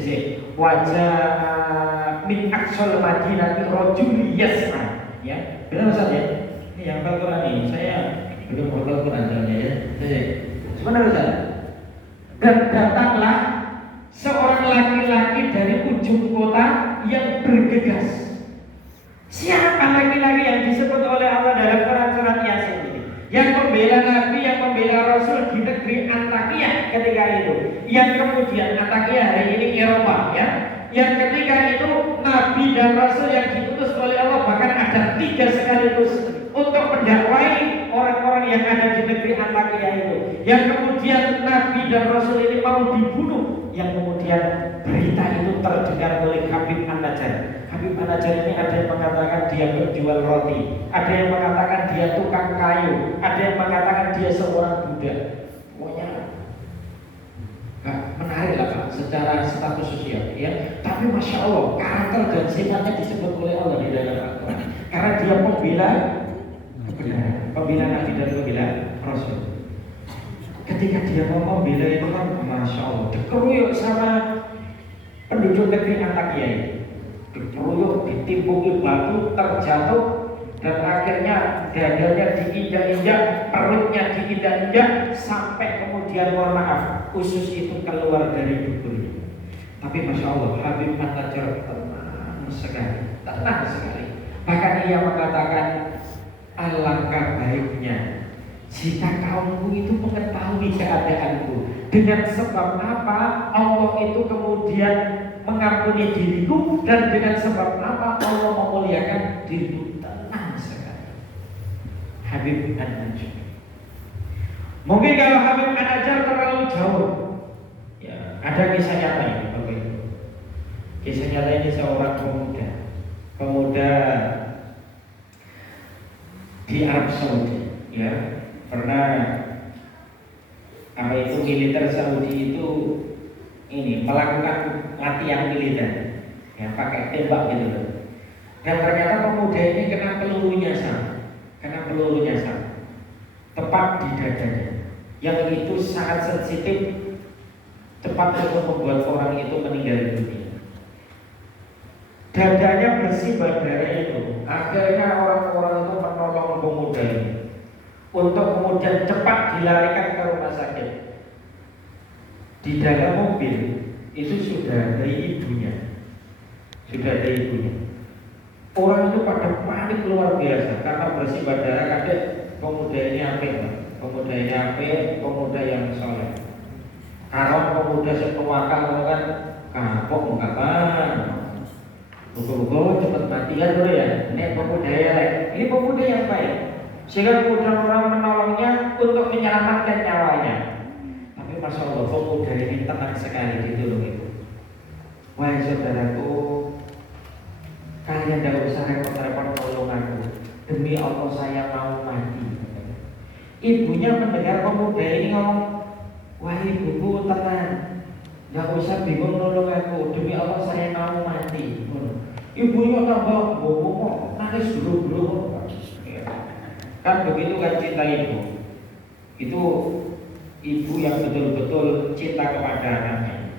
wajah min aqsal madinati rojul yasma, ya benar Ustaz ya. Ini yang Al-Quran ini saya belum hafal Quran ya. Sebenarnya Ustaz. Dan datanglah seorang laki-laki dari ujung kota yang bergegas. Siapa laki-laki yang disebut oleh Allah dalam Quran surat Yasin ini? Yang membela Nabi, yang membela Rasul di negeri Antakya ketika itu. Yang kemudian Antakya hari ini Eropa, ya. Yang ketika itu Nabi dan Rasul yang diutus oleh Allah bahkan ada 3 sekaligus untuk mendakwai orang-orang yang ada di negeri Antakya itu. Yang kemudian Nabi dan Rasul ini mau dibunuh. Yang kemudian berita itu terdengar oleh Habib An-Najjar. Habib An-Najjar ini ada yang mengatakan dia penjual roti, ada yang mengatakan dia tukang kayu, ada yang mengatakan dia seorang budak. Pokoknya menarik lah Pak secara status sosial, ya. Tapi masya Allah karakter dan sifatnya disebut oleh Allah di dalam Al-Quran. Karena dia membela kebenaran, pembela Nabi dan pembela Rasul. Ketika dia mau membela itu kan masya Allah dikeroyok sama penduduk negeri Antakya ini. Dikeroyok, ditimpuki batu, terjatuh, dan akhirnya dadanya diinjak-injak, perutnya diinjak-injak, sampai kemudian mohon maaf usus itu keluar dari duburnya. Tapi Masya Allah, Habib An-Najjar tenang sekali. Bahkan ia mengatakan, alangkah baiknya jika kaumku itu mengetahui keadaanku. Dengan sebab apa Allah itu kemudian mengampuni diriku, dan dengan sebab apa Allah memuliakan diriku. Tenang sekali Habib An-Najjar. Mungkin kalau Habib An-Najjar terlalu jauh, ya, ada kisah nyata ini Bapak Ibu. Kisah nyata ini seorang pemuda di Arab Saudi, ya, pernah militer Saudi itu ini melakukan latihan militer, ya, pakai tembak gitu loh. Dan ternyata pemuda ini kena peluru nyasar, tepat di dadanya, yang itu sangat sensitif, cepat untuk membuat orang itu meninggal dunia. Dadanya bersibak darah itu. Akhirnya orang-orang itu menolong pemuda ini untuk kemudian cepat dilarikan ke rumah sakit. Di dalam mobil itu sudah ada ibunya. Orang itu pada panik luar biasa karena bersibak darah. Kadang pemuda ini apik, pemuda yang soleh. Kalau pemuda setuakan kan kapok kapan? Buku-buku cepat mati kan dulu ya. Ini pemuda yang baik, sehingga kemudian orang menolongnya untuk menyelamatkan nyawanya. Tapi Masya Allah, pemuda ini tenang sekali ditolong itu. Wahai saudaraku, kalian tidak usah repot-repot tolong aku. Demi Allah saya mau mati. Ibunya mendengar pemuda ini ngomong, wahai ibuku tenang, tidak usah bingung nolong aku. Demi Allah saya mau mati. Ibunya tambah ngomong, nangis dulu. Kan begitu kan cinta ibu. Itu ibu yang betul-betul cinta kepada anaknya.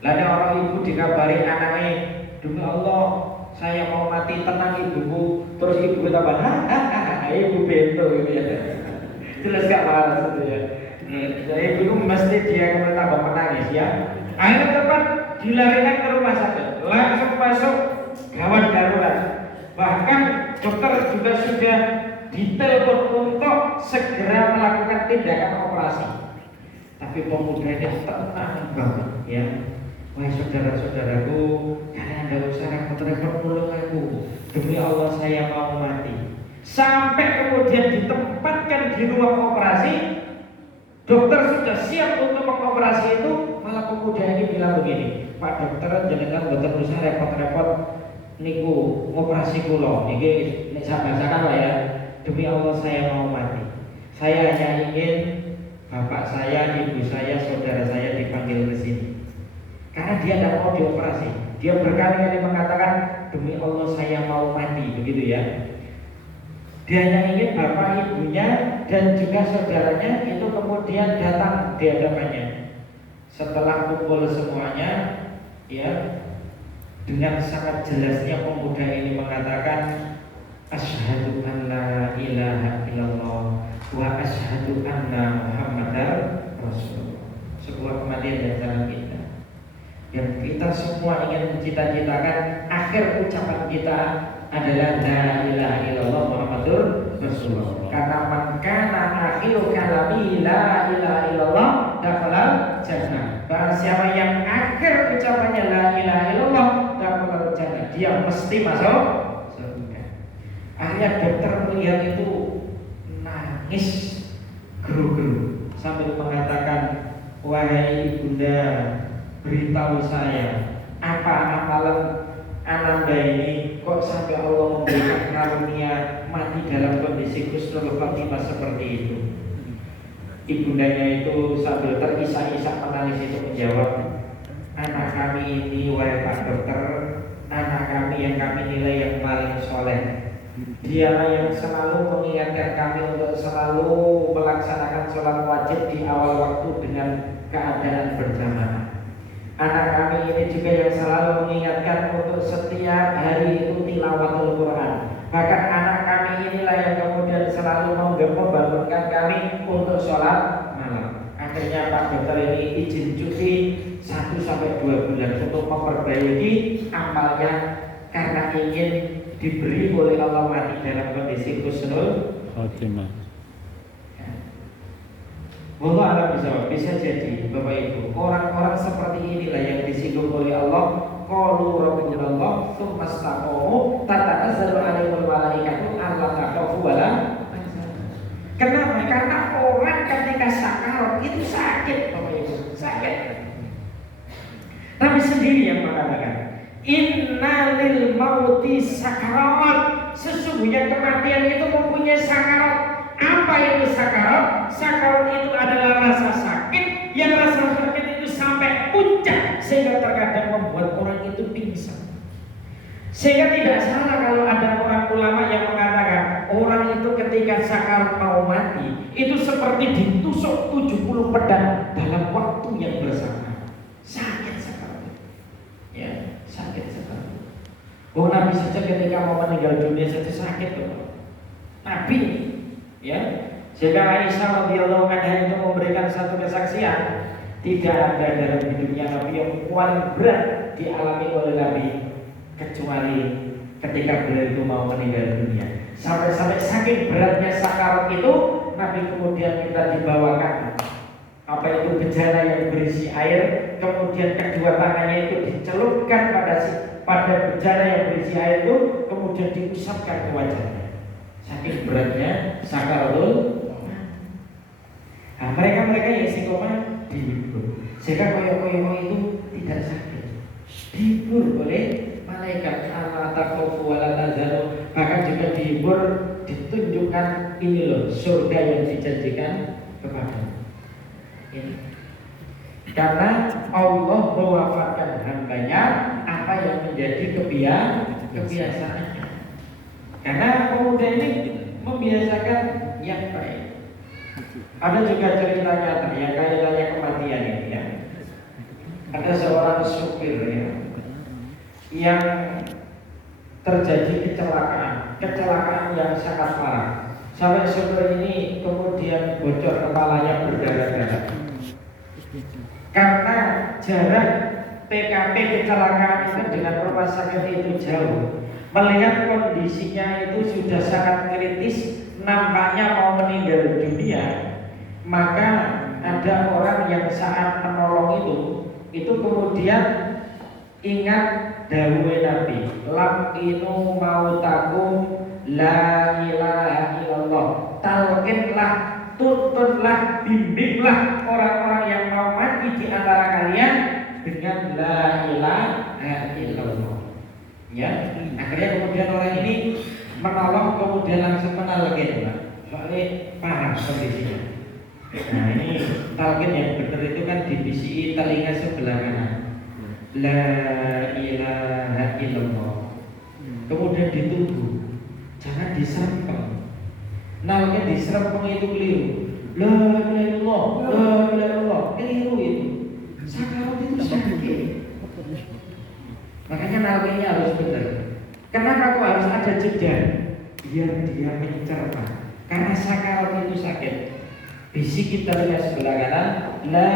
Lalu orang ibu dikabari anaknya, demi Allah saya mau mati, tenang ibuku. Terus ibu tambah ibu bento gitu ya. Jelas gak malas itu ya. Jadi ibu mesti dia kemudian tambah menangis ya. Akhirnya tepat dilarikan ke rumah sakit, langsung masuk gawat darurat. Bahkan dokter juga sudah ditelepon untuk segera melakukan tindakan operasi. Tapi pemuda ini tenang banget ya. Wahai saudara-saudaraku, kalian tidak usah repot-repot nolong aku. Demi Allah saya mau mati. Sampai kemudian ditempatkan di ruang operasi, dokter sudah siap untuk mengoperasi itu, malah pemuda ini bilang begini, Pak dokter jangan betul usah repot-repot niku ngoperasi kula niki nek sabasakan lah ya. Demi Allah saya mau mati. Saya hanya ingin bapak saya, ibu saya, saudara saya dipanggil ke sini. Karena dia tidak mau dioperasi. Dia berkali-kali mengatakan demi Allah saya mau mati, begitu ya. Dia hanya ingin bapak, ibunya dan juga saudaranya itu kemudian datang di hadapannya. Setelah kumpul semuanya, ya, dengan sangat jelasnya pemuda ini mengatakan asyhadu an la ilaha illallah wa asyhadu anna muhammadar rasulullah. Sebuah kematian di antara kita. Yang kita semua ingin mencita-citakan akhir ucapan kita adalah la ilaha illallah muhammadur rasulullah. Karena man kana akhiru kalami la ilaha illallah dakhala jannah. Barang siapa yang akhir ucapannya la ilaha illallah dakhala jannah, dia mesti masuk surga. Akhirnya dokter melihat itu nangis geru-geru sambil mengatakan, wahai ibunda, beritahu saya apa amalan Ananda ini kok sampai Allah memberikan karunia mati dalam kondisi husnul khotimah seperti itu. Ibundanya itu sambil terisak-isak menangis itu menjawab, anak kami ini wahai Pak Dokter, anak kami yang kami nilai yang paling soleh. Dialah yang selalu mengingatkan kami untuk selalu melaksanakan sholat wajib di awal waktu dengan keadaan berjamaah. Anak kami ini juga yang selalu mengingatkan untuk setiap hari itu tilawatul Quran. Bahkan anak kami inilah yang kemudian selalu membangunkan kami untuk sholat malam. Akhirnya Pak Dokter ini izin cuti 1-2 bulan untuk memperbaiki amalnya karena ingin diberi oleh Allah mati dalam kondisi husnul Khotimah. Wallah alam bisa jadi Bapak Ibu orang-orang seperti inilah yang disinggung oleh Allah qalu rabbunallah tsumma istaqamu tatanazzalu alaihimul malaikatu alla takhafu wa la tahzanu. Kenapa? Karena orang ketika sakarat itu sakit Bapak Ibu, sakit. Nabi sendiri yang mengatakan inna lil mauti sakarat, sesungguhnya kematian itu mempunyai sakarat. Apa itu sakarat? Sakarat itu adalah rasa sakit yang rasa sakit itu sampai puncak sehingga terkadang membuat orang itu pingsan. Sehingga tidak salah kalau ada orang ulama yang mengatakan orang itu ketika sakarat mau mati itu seperti ditusuk 70 pedang dalam waktu yang bersamaan. Sakit sekali. Ya, sakit sekali. Oh, Nabi saja ketika mau meninggal dunia saja sakit loh. Nabi, ya, sehingga Aisyah radhiyallahu anha itu memberikan satu kesaksian, tidak ada dalam hidupnya Nabi yang paling berat dialami oleh Nabi kecuali ketika beliau itu mau meninggal dunia. Sampai saking beratnya sakarat itu, Nabi kemudian kita dibawakan apa itu bejana yang berisi air, kemudian kedua tangannya itu dicelupkan pada bejana yang berisi air itu, kemudian diusapkan ke wajahnya. Saking beratnya sakaratul. Nah, mereka yang istiqomah dihibur, sehingga koyo-koyo itu tidak sakit, dihibur oleh malaikat alla takhafu wa la tahzanu. Bahkan juga dihibur, ditunjukkan ini loh surga yang dijanjikan kepada ini. Karena Allah mewafatkan hambanya apa yang menjadi kebiasaannya. Karena pemuda ini membiasakan yang baik. Ada juga cerita nyata yang kaitannya kematian ini ya. Ada seorang supir ya, yang terjadi kecelakaan yang sangat parah. Sampai supir ini kemudian bocor kepalanya berdarah-darah. Karena jarak TKP kecelakaan itu dengan rumah sakit itu jauh. Melihat kondisinya itu sudah sangat kritis, nampaknya mau meninggal dunia, maka ada orang yang saat menolong itu kemudian ingat dawuh Nabi, laqinu mautakum la ilaha illallah. Talqinlah, tuntunlah, bimbinglah orang-orang yang mau mati di antara kalian dengan la ilaha illallah. Ya, akhirnya kemudian orang ini menolong, kemudian langsung menalkin, soalnya parah kondisinya. Nah, ini talqin yang benar itu kan dibisiki telinga sebelah kanan. La ilaha illallah. Kemudian ditunggu, jangan diserempeng. Nalnya diserempeng itu keliru. La ilaha illallah, la ilaha illallah, keliru itu. Sakarat itu sakit. Makanya nalnya harus benar. Kenapa kok harus ada jeda? Biar dia mencerna. Karena sakarat itu sakit. Bisik kita lihat sebelah kanan, la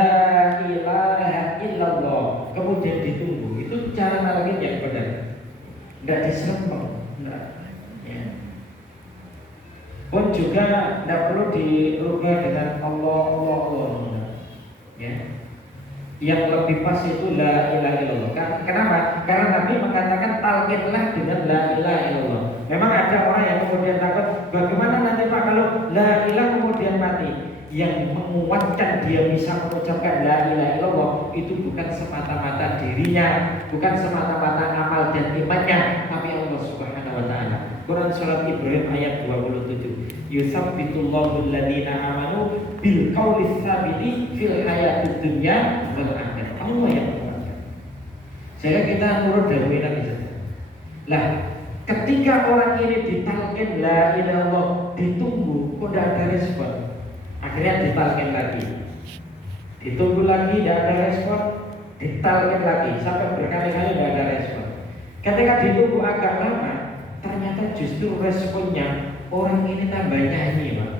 ilaha illallah. Kemudian ditunggu. Itu cara nalkin yang benar. Tidak diserempeng. Ya. Pun juga tidak perlu dirubah dengan Allah. Ya. Yang lebih pas itu la ilaha illallah. Kenapa? Karena Nabi mengatakan talqinlah dengan la ilaha illallah. Memang ada orang yang kemudian takut, bagaimana nanti Pak kalau la ilaha kemudian mati? Yang menguatkan dia bisa mengucapkan la ilaha illallah itu bukan semata-mata dirinya, bukan semata-mata amal dan imannya, tapi Allah Subhanahu wa taala. Quran surat Ibrahim ayat 27. Yusabbitullahu alladziina amanu bil qawli tsabiti fil hayatid dunya wal akhirah. Allah yang menguatkan. Sehingga kita nurut dawuh Nabi saja. Lah, ketika orang ini ditalkin la ilaha illallah, ditunggu kok tidak ada respon. Akhirnya ditalkin lagi, ditunggu lagi, tidak ada respon, ditalkin lagi sampai berkali-kali tidak ada respon. Ketika ditunggu agak lama, ternyata justru responnya orang ini tambah nyanyi, Pak.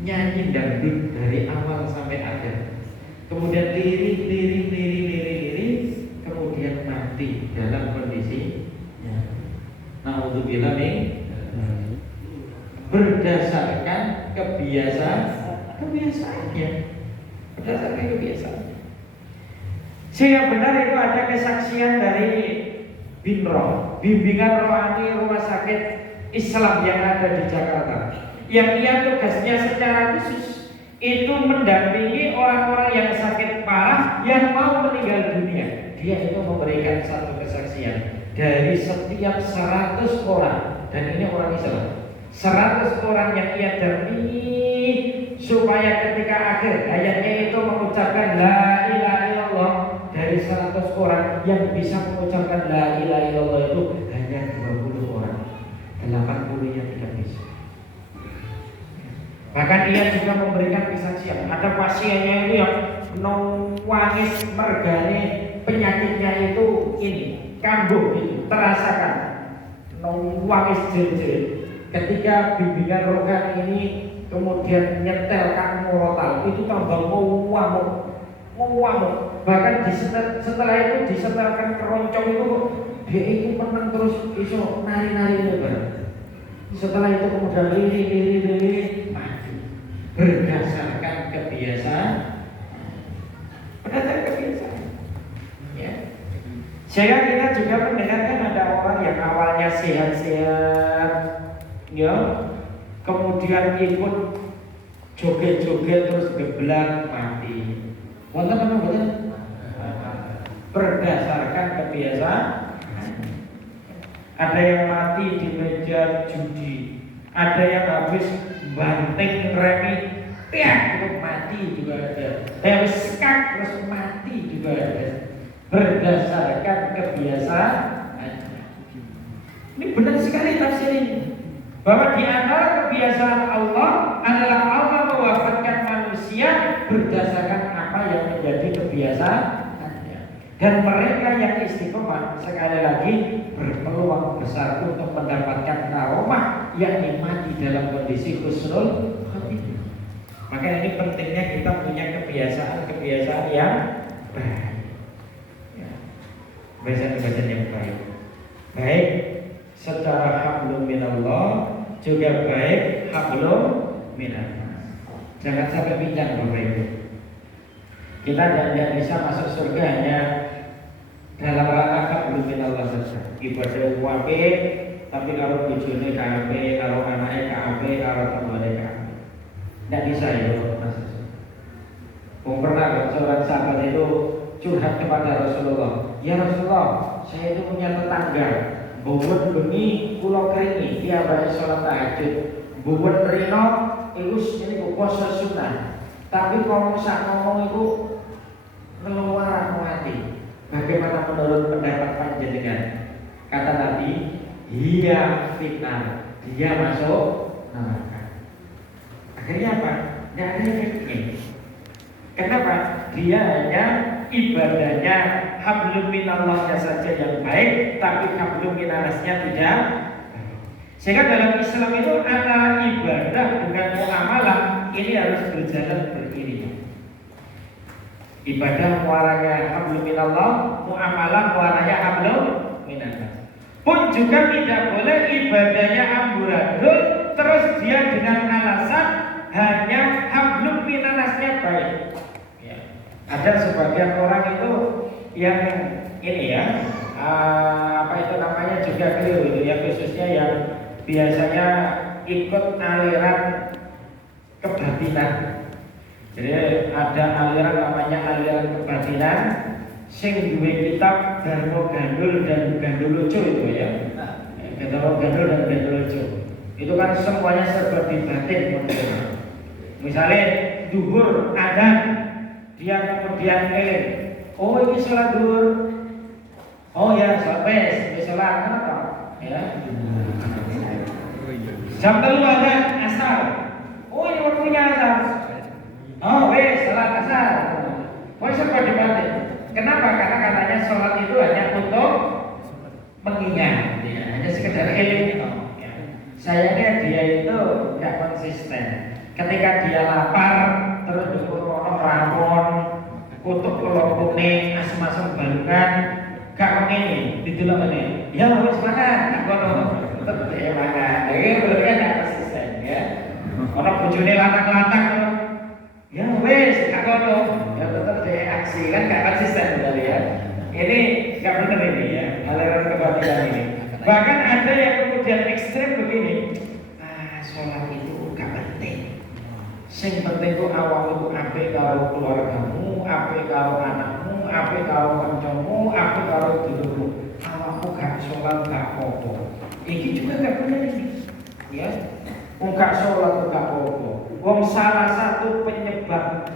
nyanyi dangdut dari awal sampai akhir, kemudian lirik, kemudian mati dalam kondisi naudzubillah min berdasarkan kebiasaannya. Sehingga benar itu ada kesaksian dari BINRO, Bimbingan Rohani Rumah Sakit Islam yang ada di Jakarta, yang ia tugasnya secara khusus itu mendampingi orang-orang yang sakit parah yang mau meninggal dunia. Dia itu memberikan satu kesaksian dari setiap 100 orang, dan ini orang Islam, 100 orang yang ia dampingi supaya ketika akhir hayatnya itu mengucapkan la ilaha illallah. Dari 100 orang yang bisa mengucapkan la ilaha illallah itu hanya 20 orang, 80-nya tidak bisa. Bahkan ia juga memberikan kesaksian, ada pasiennya itu yang nangis mergane penyakitnya itu ini kambuh itu terasakan nangis jerit-jerit. Ketika bimbingan rohani ini kemudian nyetel kang murotal itu tambah ngamuk. Bahkan setelah itu disetelkan keroncong itu dia itu menang terus iso nari-nari itu kan. Setelah itu kemudian lirik maju berdasarkan kebiasaan. Ya. Sehingga kita juga mendengarkan ada orang yang awalnya sehat-sehat, ya, kemudian ikut joget-joget terus geblak mati. Wonten apa mboten? Berdasarkan kebiasaan. Ada yang mati di meja judi, ada yang habis banting remi, terus mati juga ada. Yang skak terus mati juga ada. Berdasarkan kebiasaan. Ini benar sekali tafsir ini, bahwa di antara kebiasaan Allah adalah Allah mewafatkan manusia berdasarkan apa yang menjadi kebiasaan, dan mereka yang istiqomah sekali lagi berpeluang besar untuk mendapatkan karomah, yakni mati dalam kondisi husnul khotimah. Maka ini pentingnya kita punya kebiasaan yang baik, kebiasaan yang baik secara hablum minallah, juga baik hablum minannas. Jangan sampai pincang Bapak Ibu. Kita tidak bisa masuk surga hanya dalam rangka hablum minallah saja. Ibadah wae tapi kalau bojone kabeh, kalau anake kabeh, kalau tembane kabeh. Tidak bisa itu masuk surga. Pernah seorang sahabat itu curhat kepada Rasulullah, "Ya Rasulullah, saya itu punya tetangga, buwet bengi kula keringi, dia bae salat tahajud. Buwet rino iku niku puasa sunah. Tapi kalau sak ngomong itu ngeluar hati. Bagaimana menurut pendapat panjenengan?" Kata Nabi, "Iya fitnah, dia masuk neraka." Akhirnya apa? Tidak ada efeknya. Kenapa? Dia hanya ibadahnya hablum minallahnya saja yang baik, tapi hablum minannasnya tidak. Sehingga dalam Islam itu antara ibadah dengan muamalah ini harus berjalan beriringan. Ibadah muaranya hablum minallah, muamalah muaranya hablum minannas. Pun juga tidak boleh ibadahnya amburadul terus dia dengan alasan hanya hablum minannasnya baik. Ada sebagian orang itu yang ini ya, apa itu namanya juga keliru itu ya, khususnya yang biasanya ikut aliran kebatinan. Jadi ada aliran namanya aliran kebatinan, sing duwe kitab Dharma Gandul dan Gandul Lucu itu ya. Dharma Gandul dan Gandul Lucu. Itu kan semuanya serba dibatin. Misalnya duhur adzan, dia kemudian eling, oh ini sholat duhur, oh ya sholat ini sholat apa ya, jam 3 ada asar, oh ini waktunya asar, oh sholat asar, oh serba dibatin. Kenapa? Karena katanya sholat itu hanya untuk mengingat, ya, hanya sekedar eling. Sayangnya dia itu nggak konsisten. Ketika dia lapar, terus ono ramon, kutuk telur kuning, asam-asam balungan, gak ngene, didelok ngene. Ya wis makan, tak kono. Tetep dia makan. Iki berarti kan gak konsisten ya. Ono bojone lanang-lanang ya wis gak kono. Ya tetep dia aksi kan gak konsisten berarti ya. Ini gak benar ini ya, aliran kebatilan ini. Bahkan ada yang kemudian ekstrem begini. Sholat itu gak penting. Sing penting ku awakmu apik karo keluargamu, apik karo anakmu, apik karo kancamu, apik karo dulurmu. Awakmu gak sholat gak apa-apa. Iki juga gak benar ini. Ya. Wong gak sholat gak apa-apa. Wong salah satu penyebab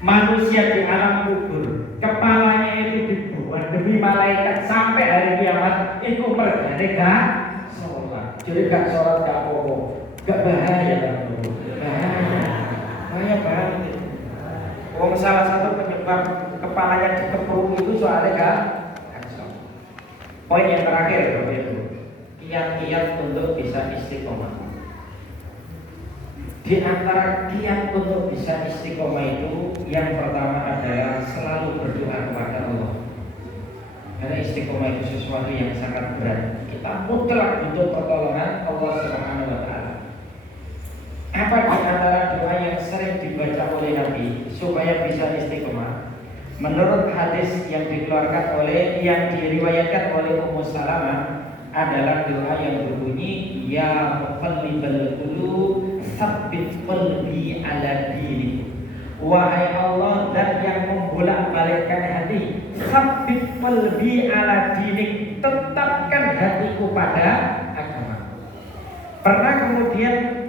manusia di alam kubur, kepalanya itu dibuat demi malaikat sampai hari kiamat. Itu mergane gak sholat. Jadi gak sholat gak apa-apa. Gak bahaya kan? Bahaya banget. Wong salah satu penyebab kepalanya dikepung itu soalnya gak sholat. Poin yang terakhir Bapak Ibu, kiat-kiat untuk bisa istiqomah. Di antara kiat untuk bisa istiqomah itu, yang pertama adalah selalu berdoa kepada Allah. Karena istiqomah itu sesuatu yang sangat berat. Kita mutlak butuh pertolongan Allah Subhanahu wa Ta'ala. Apa di antara doa yang sering dibaca oleh Nabi supaya bisa istiqomah? Menurut hadis yang diriwayatkan oleh Ummu Salamah adalah doa yang berbunyi, ya muqallibal qulub tsabbit qalbi ala dinik. Wahai Allah, zat yang membolak-balikkan hati, tsabbit qalbi ala dinik, tetapkan hatiku pada agama. Pernah kemudian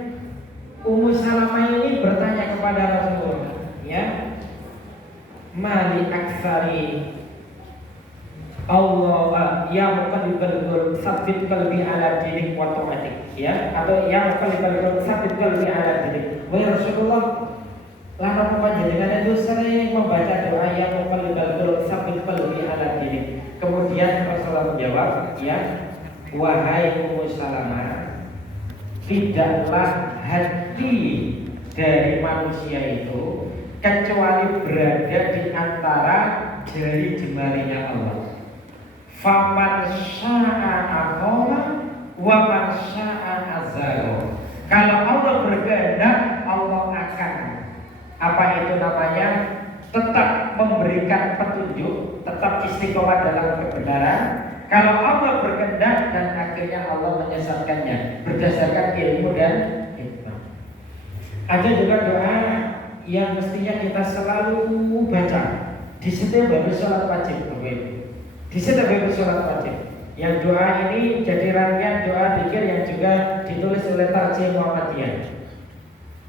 Ummu Salamah ini bertanya kepada Rasulullah, ya, mali aksari Allah ya muqallibal qulub tsabbit qalbi ala dinik wa ta'atik, ya, atau ya muqallibal qulub tsabbit qalbi ala dinik. Wahai Rasulullah, lama panjenengan itu sering membaca doa ya muqallibal qulub tsabbit qalbi ala dinik. Kemudian Rasulullah menjawab, ya, wahai Ummu Salamah, tidaklah hati dari manusia itu kecuali berada di antara jari jemarinya Allah. Faman sya'a aqama wa man sya'a azzaru. Kalau Allah berkehendak, Allah akan tetap memberikan petunjuk, tetap istiqomah dalam kebenaran. Kalau Allah berkehendak dan akhirnya Allah menyesatkannya berdasarkan ilmu dan hikmah. Ada juga doa yang mestinya kita selalu baca di setiap habis sholat wajib, di setiap habis sholat wajib. Yang doa ini jadi rangkaian doa zikir yang juga ditulis oleh Tarjih Muhammadiyah.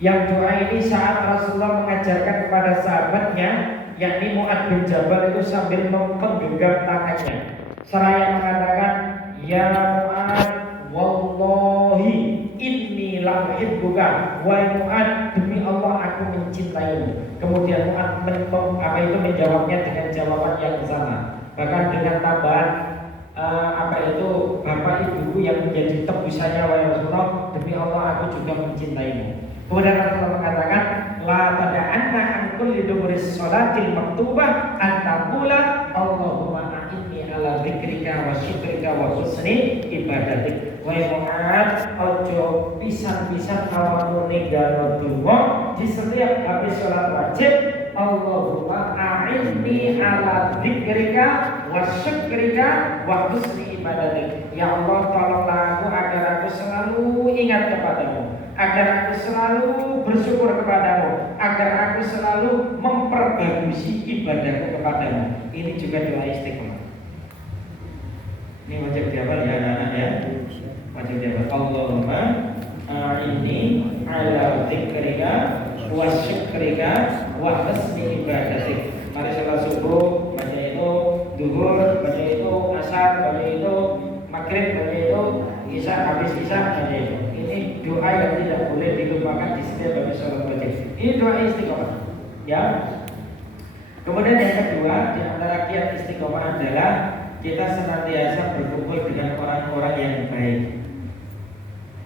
Yang doa ini saat Rasulullah mengajarkan kepada sahabatnya, yakni Mu'adz bin Jabal, itu sambil menggenggam tangannya seraya mengatakan, ya Mu'adz, wallahi inni la uhibbuka, wahai Mu'adz, demi Allah aku mencintaimu. Kemudian Mu'adz menjawabnya dengan jawaban yang sama, bahkan dengan tambahan bapak ibuku yang menjadi tebusannya, wahai Rasulullah, demi Allah aku juga mencintaimu. Kemudian Rasulullah mengatakan, la tada'anna an kulli dubris sholatil maktubah an taqula Allahumma a'inni ala dzikrika wa syukrika wa husni ibadatik. Wahai Mu'adz, ojo pisan-pisan awakmu ninggalno donga di setiap habis sholat wajib, Allahumma a'inni ala dzikrika wa syukrika wa husni ibadatik. Ya Allah, tolonglah aku agar aku selalu ingat kepadamu, agar aku selalu bersyukur kepadamu, agar aku selalu memperbagusi ibadahku kepadamu. Ini juga doa istiqomah. Ini wajib dihafal ya anak-anak ya. Wajib dihafal. Allahumma a'inni ala dzikrika wa syukrika wa husni ibadatik. Mari sholat subuh baca itu, zuhur baca itu, asar baca itu, maghrib baca itu, isya habis isya baca itu. Ini doa yang tidak boleh dilupakan di setiap habis sholat wajib. Ini doa istiqomah, ya. Kemudian yang kedua di antara kiat istiqomah adalah kita senantiasa berkumpul dengan orang-orang yang baik.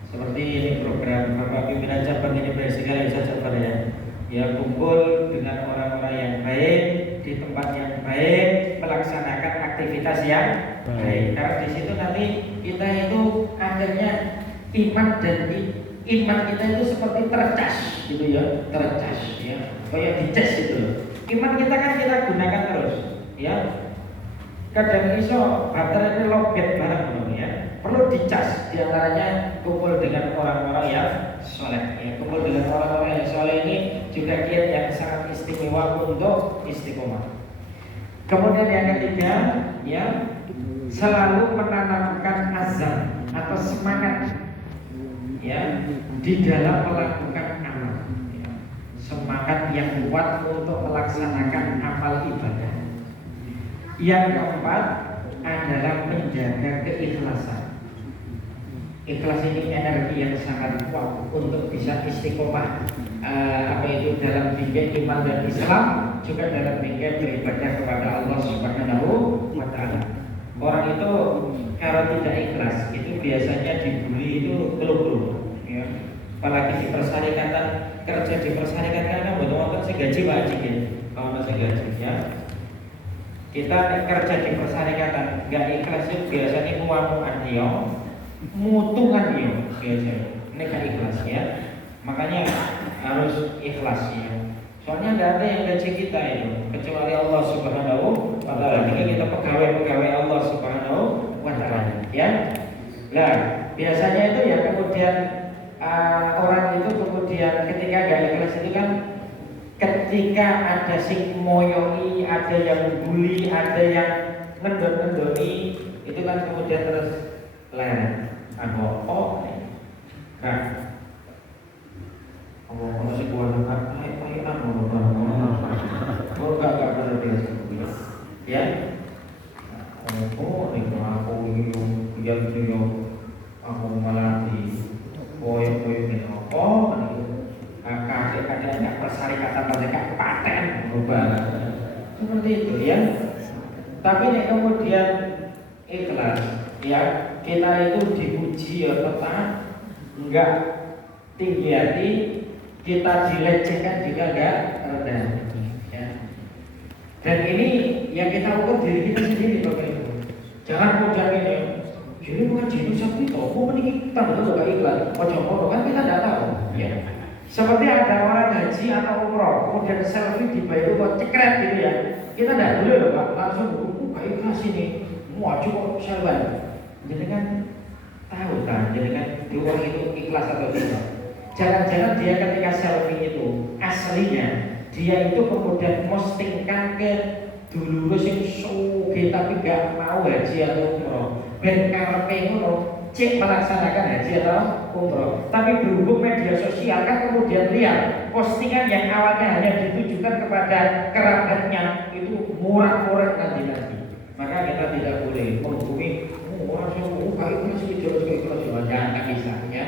Seperti ini program Bapak Pimpinan Cabang ini Presiden ya kumpul dengan orang-orang yang baik di tempat yang baik, melaksanakan aktivitas yang baik. Karena di situ nanti kita itu akhirnya iman kita itu seperti tercas gitu ya, tercas ya, kayak dicas gitu loh. Iman kita kan kita gunakan terus ya. Kadang iso baterai ini lobet barang dulu ya, perlu dicas. Diantaranya kumpul dengan orang-orang yang soleh ya. Kumpul dengan orang-orang yang soleh ini juga kiat yang sangat istimewa untuk istiqomah. Kemudian yang ketiga ya, selalu menanamkan azam atau semangat ya di dalam melakukan amal ya. Semangat yang kuat untuk melaksanakan amal ibadah. Yang keempat adalah menjaga keikhlasan. Ikhlas ini energi yang sangat kuat untuk bisa istiqomah dalam bingkai iman dan Islam, juga dalam bingkai beribadah kepada Allah Subhanahu wa Ta'ala. Orang itu kalau tidak ikhlas itu biasanya dibully, itu keluh-keluh ya. Apalagi di persyarikatan, kerja di persyarikatan kan betul-betul saya gaji wajib ya. Kalau saya gaji ya, kita kerja di persyarikatan nggak ikhlas itu biasanya muamuan dia, mutungan dia biasanya. Ini nggak ikhlas ya. Makanya harus ikhlas ya. Soalnya nggak ada yang gaji kita itu kecuali Allah Subhanahu wa Ta'ala. Jika kita pegawai Allah Subhanahu wa Ta'ala ya. Nah biasanya itu ya kemudian orang itu kemudian ketika nggak ikhlas itu kan, ketika ada sing moyoi, ada yang bully, ada yang ngendon-ngendoni, itu kan kemudian terus leren. Nah, kalau si kuat kan, gak benar biasa, ya. Ini aku ini aku malah di koyok ini kadang-kadang persyarikatan mereka paten berubah seperti itu ya. Tapi kemudian ikhlas ya, kita itu dipuji ya tetap enggak tinggi hati, kita dilecehkan juga enggak rendah ya. Dan ini yang kita ukur diri kita sendiri Bapak Ibu. Jangan mudah ini jadi mengaji itu sapi toh, mau menikah kita betul gak ikhlas, mau kan kita tidak tahu ya. Seperti ada orang haji atau umroh, kemudian selfie di Baitul kok cekret gitu ya. Kita tidak boleh loh Pak, langsung gak ikhlas ini, mau kok selfie. Jadi kan tahu kan, jadi kan orang itu ikhlas atau tidak. Jangan-jangan dia ketika selfie itu aslinya dia itu kemudian postingkan ke dulu sing suge tapi gak mau haji atau umroh. Ben karepe ngono cek melaksanakan haji atau umroh, tapi berhubung media sosial kan kemudian lihat postingan yang awalnya hanya ditujukan kepada kerabatnya itu murah-murah nanti. Maka kita tidak boleh menghubungi orang yang ikhlas itu jangan bisa ya.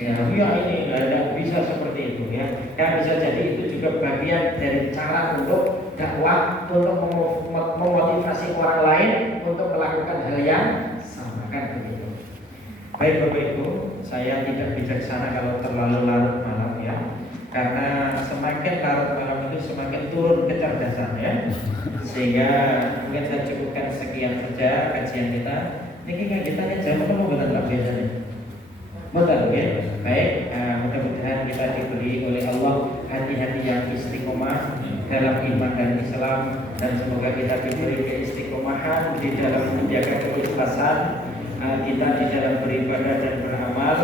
Ya ini tidak bisa seperti itu ya. Kan bisa jadi itu juga bagian dari cara untuk dakwah, untuk memotivasi orang lain untuk melakukan hal yang sama kan begitu. Baik Bapak Ibu, saya tidak bijaksana kalau terlalu larut malam ya. Karena semakin larut malam itu semakin turun kecerdasan ya. Sehingga mungkin saya cukupkan sekian saja kajian kita. Ini kan kita jam apa mau benar biasanya? Betul ya. Baik, mudah-mudahan kita diberi oleh Allah hati-hati yang istiqomah dalam iman dan Islam, dan semoga kita diberi keistiqomahan di dalam menjaga keikhlasan kita di dalam beribadah dan beramal,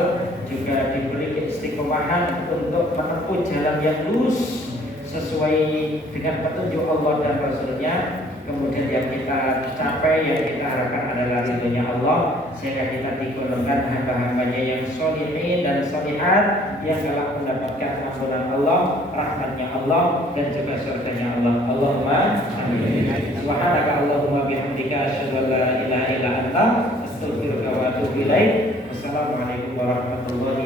juga diberi keistiqomahan untuk menempuh jalan yang lurus sesuai dengan petunjuk Allah dan Rasulnya. Kemudian yang kita capai, yang kita harapkan adalah ridhonya Allah, sehingga kita digolongkan hamba-hambanya yang sholihin dan sholihat, yang telah mendapatkan ampunan Allah, rahmatnya Allah, dan juga surganya Allah. Allahumma amin. Subhanaka Allahumma bihamdika asyhadu an la ilaha illa anta astaghfiruka wa atubu ilaik. Wassalamualaikum warahmatullahi